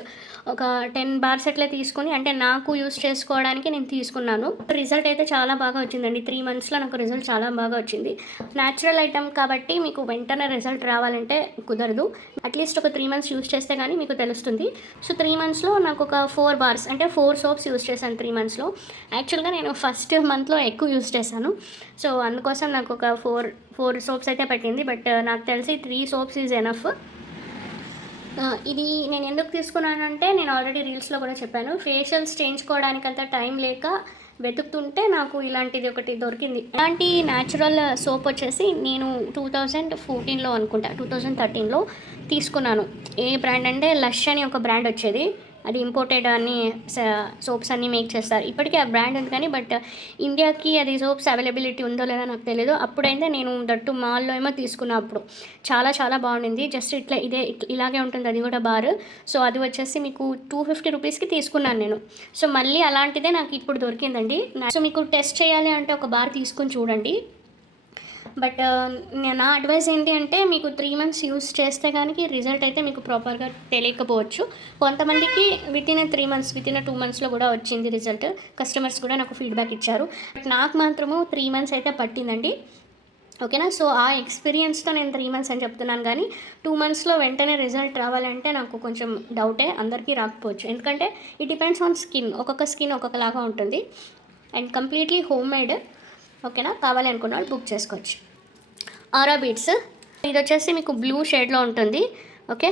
ఒక 10 బార్స్ అట్లా తీసుకుని, అంటే నాకు యూస్ చేసుకోవడానికి నేను తీసుకున్నాను. రిజల్ట్ అయితే చాలా బాగా వచ్చిందండి. 3 మంత్స్లో నాకు రిజల్ట్ చాలా బాగా వచ్చింది. న్యాచురల్ ఐటమ్ కాబట్టి మీకు వెంటనే రిజల్ట్ రావాలంటే కుదరదు. అట్లీస్ట్ ఒక 3 మంత్స్ యూస్ చేస్తే కానీ మీకు తెలుస్తుంది. సో 3 మంత్స్లో నాకు ఒక 4 బార్స్, అంటే 4 సోప్స్ యూస్ చేశాను 3 మంత్స్లో. యాక్చువల్గా నేను ఫస్ట్ మంత్లో ఎక్కువ యూస్ చేశాను. సో అందుకోసం నాకు ఒక 4 సోప్స్ అయితే పట్టింది. బట్ నాకు తెలిసి 3 సోప్స్ ఈజ్ ఎనఫ్. ఇది నేను ఎందుకు తీసుకున్నానంటే, నేను ఆల్రెడీ రీల్స్లో కూడా చెప్పాను, ఫేషియల్స్ చేయించుకోవడానికంత టైం లేక వెతుకుతుంటే నాకు ఇలాంటిది ఒకటి దొరికింది. ఇలాంటి న్యాచురల్ సోప్ వచ్చేసి నేను 2014లో అనుకుంటా, 2013లో తీసుకున్నాను. ఏ బ్రాండ్ అంటే లష్ అని ఒక బ్రాండ్ వచ్చేది. అది ఇంపోర్టెడ్ అన్ని సోప్స్ అన్నీ మేక్ చేస్తారు. ఇప్పటికీ ఆ బ్రాండ్ ఉంది, కానీ బట్ ఇండియాకి అది సోప్స్ అవైలబిలిటీ ఉందో లేదో నాకు తెలియదు. అప్పుడైతే నేను దట్టు మాల్లో ఏమో తీసుకున్నా. అప్పుడు చాలా చాలా బాగుండింది. జస్ట్ ఇలాగే ఉంటుంది అది కూడా బార్. సో అది వచ్చేసి మీకు 250 రూపీస్కి తీసుకున్నాను నేను. సో మళ్ళీ అలాంటిదే నాకు ఇప్పుడు దొరికిందండి. సో మీకు టెస్ట్ చేయాలి అంటే ఒక బార్ తీసుకొని చూడండి. బట్ నా అడ్వైస్ ఏంటి అంటే, మీకు 3 మంత్స్ యూస్ చేస్తే కానీ రిజల్ట్ అయితే మీకు ప్రాపర్గా తెలియకపోవచ్చు. కొంతమందికి వితిన్ 3 మంత్స్, వితిన్ 2 మంత్స్లో కూడా వచ్చింది రిజల్ట్. కస్టమర్స్ కూడా నాకు ఫీడ్బ్యాక్ ఇచ్చారు. బట్ నాకు మాత్రము 3 మంత్స్ అయితే పట్టిందండి. ఓకేనా. సో ఆ ఎక్స్పీరియన్స్తో నేను 3 మంత్స్ అని చెప్తున్నాను, కానీ 2 మంత్స్లో వెంటనే రిజల్ట్ రావాలంటే నాకు కొంచెం డౌటే. అందరికీ రాకపోవచ్చు, ఎందుకంటే ఇట్ డిపెండ్స్ ఆన్ స్కిన్. ఒక్కొక్క స్కిన్ ఒక్కొక్కలాగా ఉంటుంది. And completely home made. ఓకేనా. కావాలి అనుకున్న వాళ్ళు బుక్ చేసుకోవచ్చు. ఆరా బీడ్స్ ఇది వచ్చేసి మీకు బ్లూ షేడ్లో ఉంటుంది. ఓకే,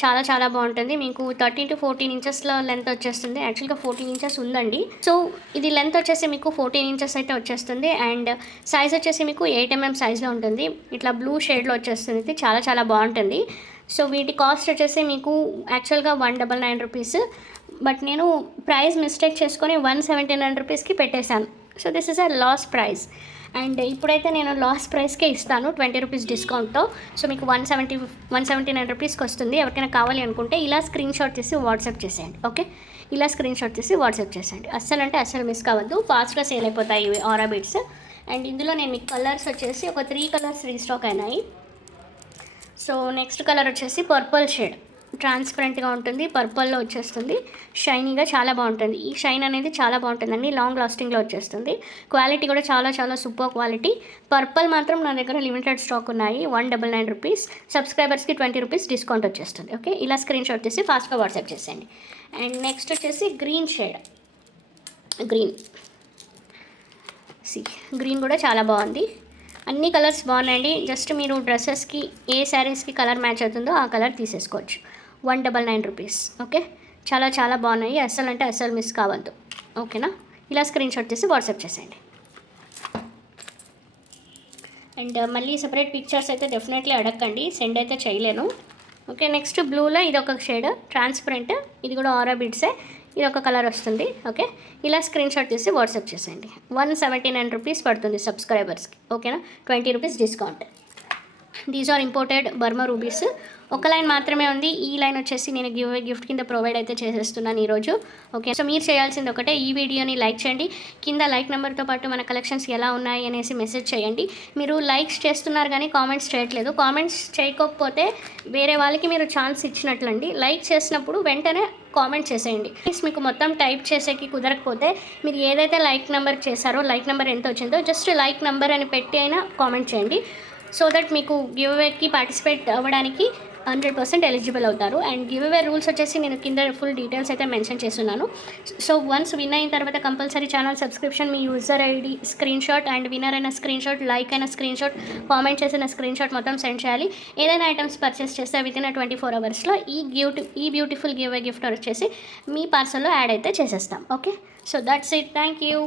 చాలా చాలా బాగుంటుంది. మీకు 13 to 14 ఇంచెస్లో లెంత్ వచ్చేస్తుంది. యాక్చువల్గా 14 ఇంచెస్ ఉందండి. సో ఇది లెంత్ వచ్చేసి మీకు 14 ఇంచెస్ అయితే వచ్చేస్తుంది. అండ్ సైజ్ వచ్చేసి మీకు 8 mm సైజ్లో ఉంటుంది. ఇట్లా బ్లూ షేడ్లో వచ్చేస్తుంది. ఇది చాలా చాలా బాగుంటుంది. సో వీటి కాస్ట్ వచ్చేసి మీకు యాక్చువల్గా 199 రూపీస్. బట్ నేను ప్రైస్ మిస్టేక్ చేసుకొని 179 రూపీస్కి పెట్టేశాను. So this is a loss price. And ఇప్పుడైతే నేను లాస్ ప్రైస్కే ఇస్తాను 20 రూపీస్ డిస్కౌంట్తో. సో మీకు 179 రూపీస్కి వస్తుంది. ఎవరికైనా కావాలి అనుకుంటే ఇలా స్క్రీన్ షాట్ తీసి వాట్సాప్ చేసేయండి. ఓకే, ఇలా స్క్రీన్ షాట్ తీసి వాట్సాప్ చేసేయండి. అస్సలు మిస్ కావద్దు. ఫాస్ట్గా సేల్ అయిపోతాయి ఇవి ఆరా బీడ్స్. అండ్ ఇందులో నేను మీకు కలర్స్ వచ్చేసి ఒక 3 కలర్స్ రీస్టాక్ అయినాయి. సో నెక్స్ట్ కలర్ వచ్చేసి పర్పుల్ షేడ్. ట్రాన్స్పరెంట్గా ఉంటుంది, పర్పుల్లో వచ్చేస్తుంది, షైనీగా చాలా బాగుంటుంది. ఈ షైన్ అనేది చాలా బాగుంటుందండి, లాంగ్ లాస్టింగ్లో వచ్చేస్తుంది. క్వాలిటీ కూడా చాలా చాలా సూపర్ క్వాలిటీ. పర్పుల్ మాత్రం నా దగ్గర లిమిటెడ్ స్టాక్ ఉన్నాయి. 199 రూపీస్. సబ్స్క్రైబర్స్కి 20 రూపీస్ డిస్కౌంట్ వచ్చేస్తుంది. ఓకే, ఇలా స్క్రీన్ షాట్ తీసి ఫాస్ట్గా వాట్సాప్ చేసేయండి. అండ్ నెక్స్ట్ వచ్చేసి గ్రీన్ షేడ్. గ్రీన్ కూడా చాలా బాగుంది. అన్ని కలర్స్ బాగున్నాయండి. జస్ట్ మీరు డ్రెస్సెస్కి ఏ శారీస్కి కలర్ మ్యాచ్ అవుతుందో ఆ కలర్ తీసేసుకోవచ్చు. 199 రూపీస్. ఓకే, చాలా చాలా బాగున్నాయి. అస్సలు మిస్ కావద్దు. ఓకేనా, ఇలా స్క్రీన్ షాట్ తీసి వాట్సాప్ చేసేయండి. అండ్ మళ్ళీ సెపరేట్ పిక్చర్స్ అయితే డెఫినెట్లీ అడగండి, సెండ్ అయితే చేయలేను. ఓకే, నెక్స్ట్ బ్లూలో ఇది ఒక షేడ్ ట్రాన్స్పరెంట్. ఇది కూడా ఆరా బీడ్సే. ఇది ఒక కలర్ వస్తుంది. ఓకే, ఇలా స్క్రీన్ షాట్ తీసి వాట్సాప్ చేసేయండి. 179 రూపీస్ పడుతుంది సబ్స్క్రైబర్స్కి. ఓకేనా, 20 rupees discount. These are imported Burma rubies. ఒక లైన్ మాత్రమే ఉంది. ఈ లైన్ వచ్చేసి నేను గిఫ్ట్ కింద ప్రొవైడ్ అయితే చేసేస్తున్నాను ఈరోజు. ఓకే, సో మీరు చేయాల్సింది ఒకటే, ఈ వీడియోని లైక్ చేయండి. కింద లైక్ నెంబర్తో పాటు మన కలెక్షన్స్ ఎలా ఉన్నాయి అనేసి మెసేజ్ చేయండి. మీరు లైక్స్ చేస్తున్నారు కానీ కామెంట్స్ చేయట్లేదు. కామెంట్స్ చేయకపోతే వేరే వాళ్ళకి మీరు ఛాన్స్ ఇచ్చినట్లండి. లైక్ చేసినప్పుడు వెంటనే కామెంట్ చేసేయండి. ప్లీజ్ మీకు మొత్తం టైప్ చేసేకి కుదరకపోతే మీరు ఏదైతే లైక్ నెంబర్ చేశారో, లైక్ నెంబర్ ఎంత వచ్చిందో జస్ట్ లైక్ నెంబర్ అని పెట్టి అయినా కామెంట్ చేయండి. సో దట్ మీకు గివ్ అవేకి పార్టిసిపేట్ అవ్వడానికి 100% ఎలిజిబుల్ అవుతారు. అండ్ గివ్ అవే రూల్స్ వచ్చేసి నేను కింద ఫుల్ డీటెయిల్స్ అయితే మెన్షన్ చేస్తున్నాను. సో వన్స్ విన్ అయిన తర్వాత compulsory channel subscription, me user ID screen shot, and winner అయిన స్క్రీన్ షాట్, లైక్ అయిన స్క్రీన్ షాట్, కామెంట్ చేసిన స్క్రీన్ షాట్ మొత్తం సెండ్ చేయాలి. ఏదైనా ఐటమ్స్ పర్చేస్ చేస్తే వితిన్ 24 అవర్స్లో ఈ బ్యూటిఫుల్ గివ్ అవే గిఫ్ట్ వచ్చేసి మీ పార్సల్లో యాడ్ అయితే చేసేస్తాం. Okay, so that's it. Thank you.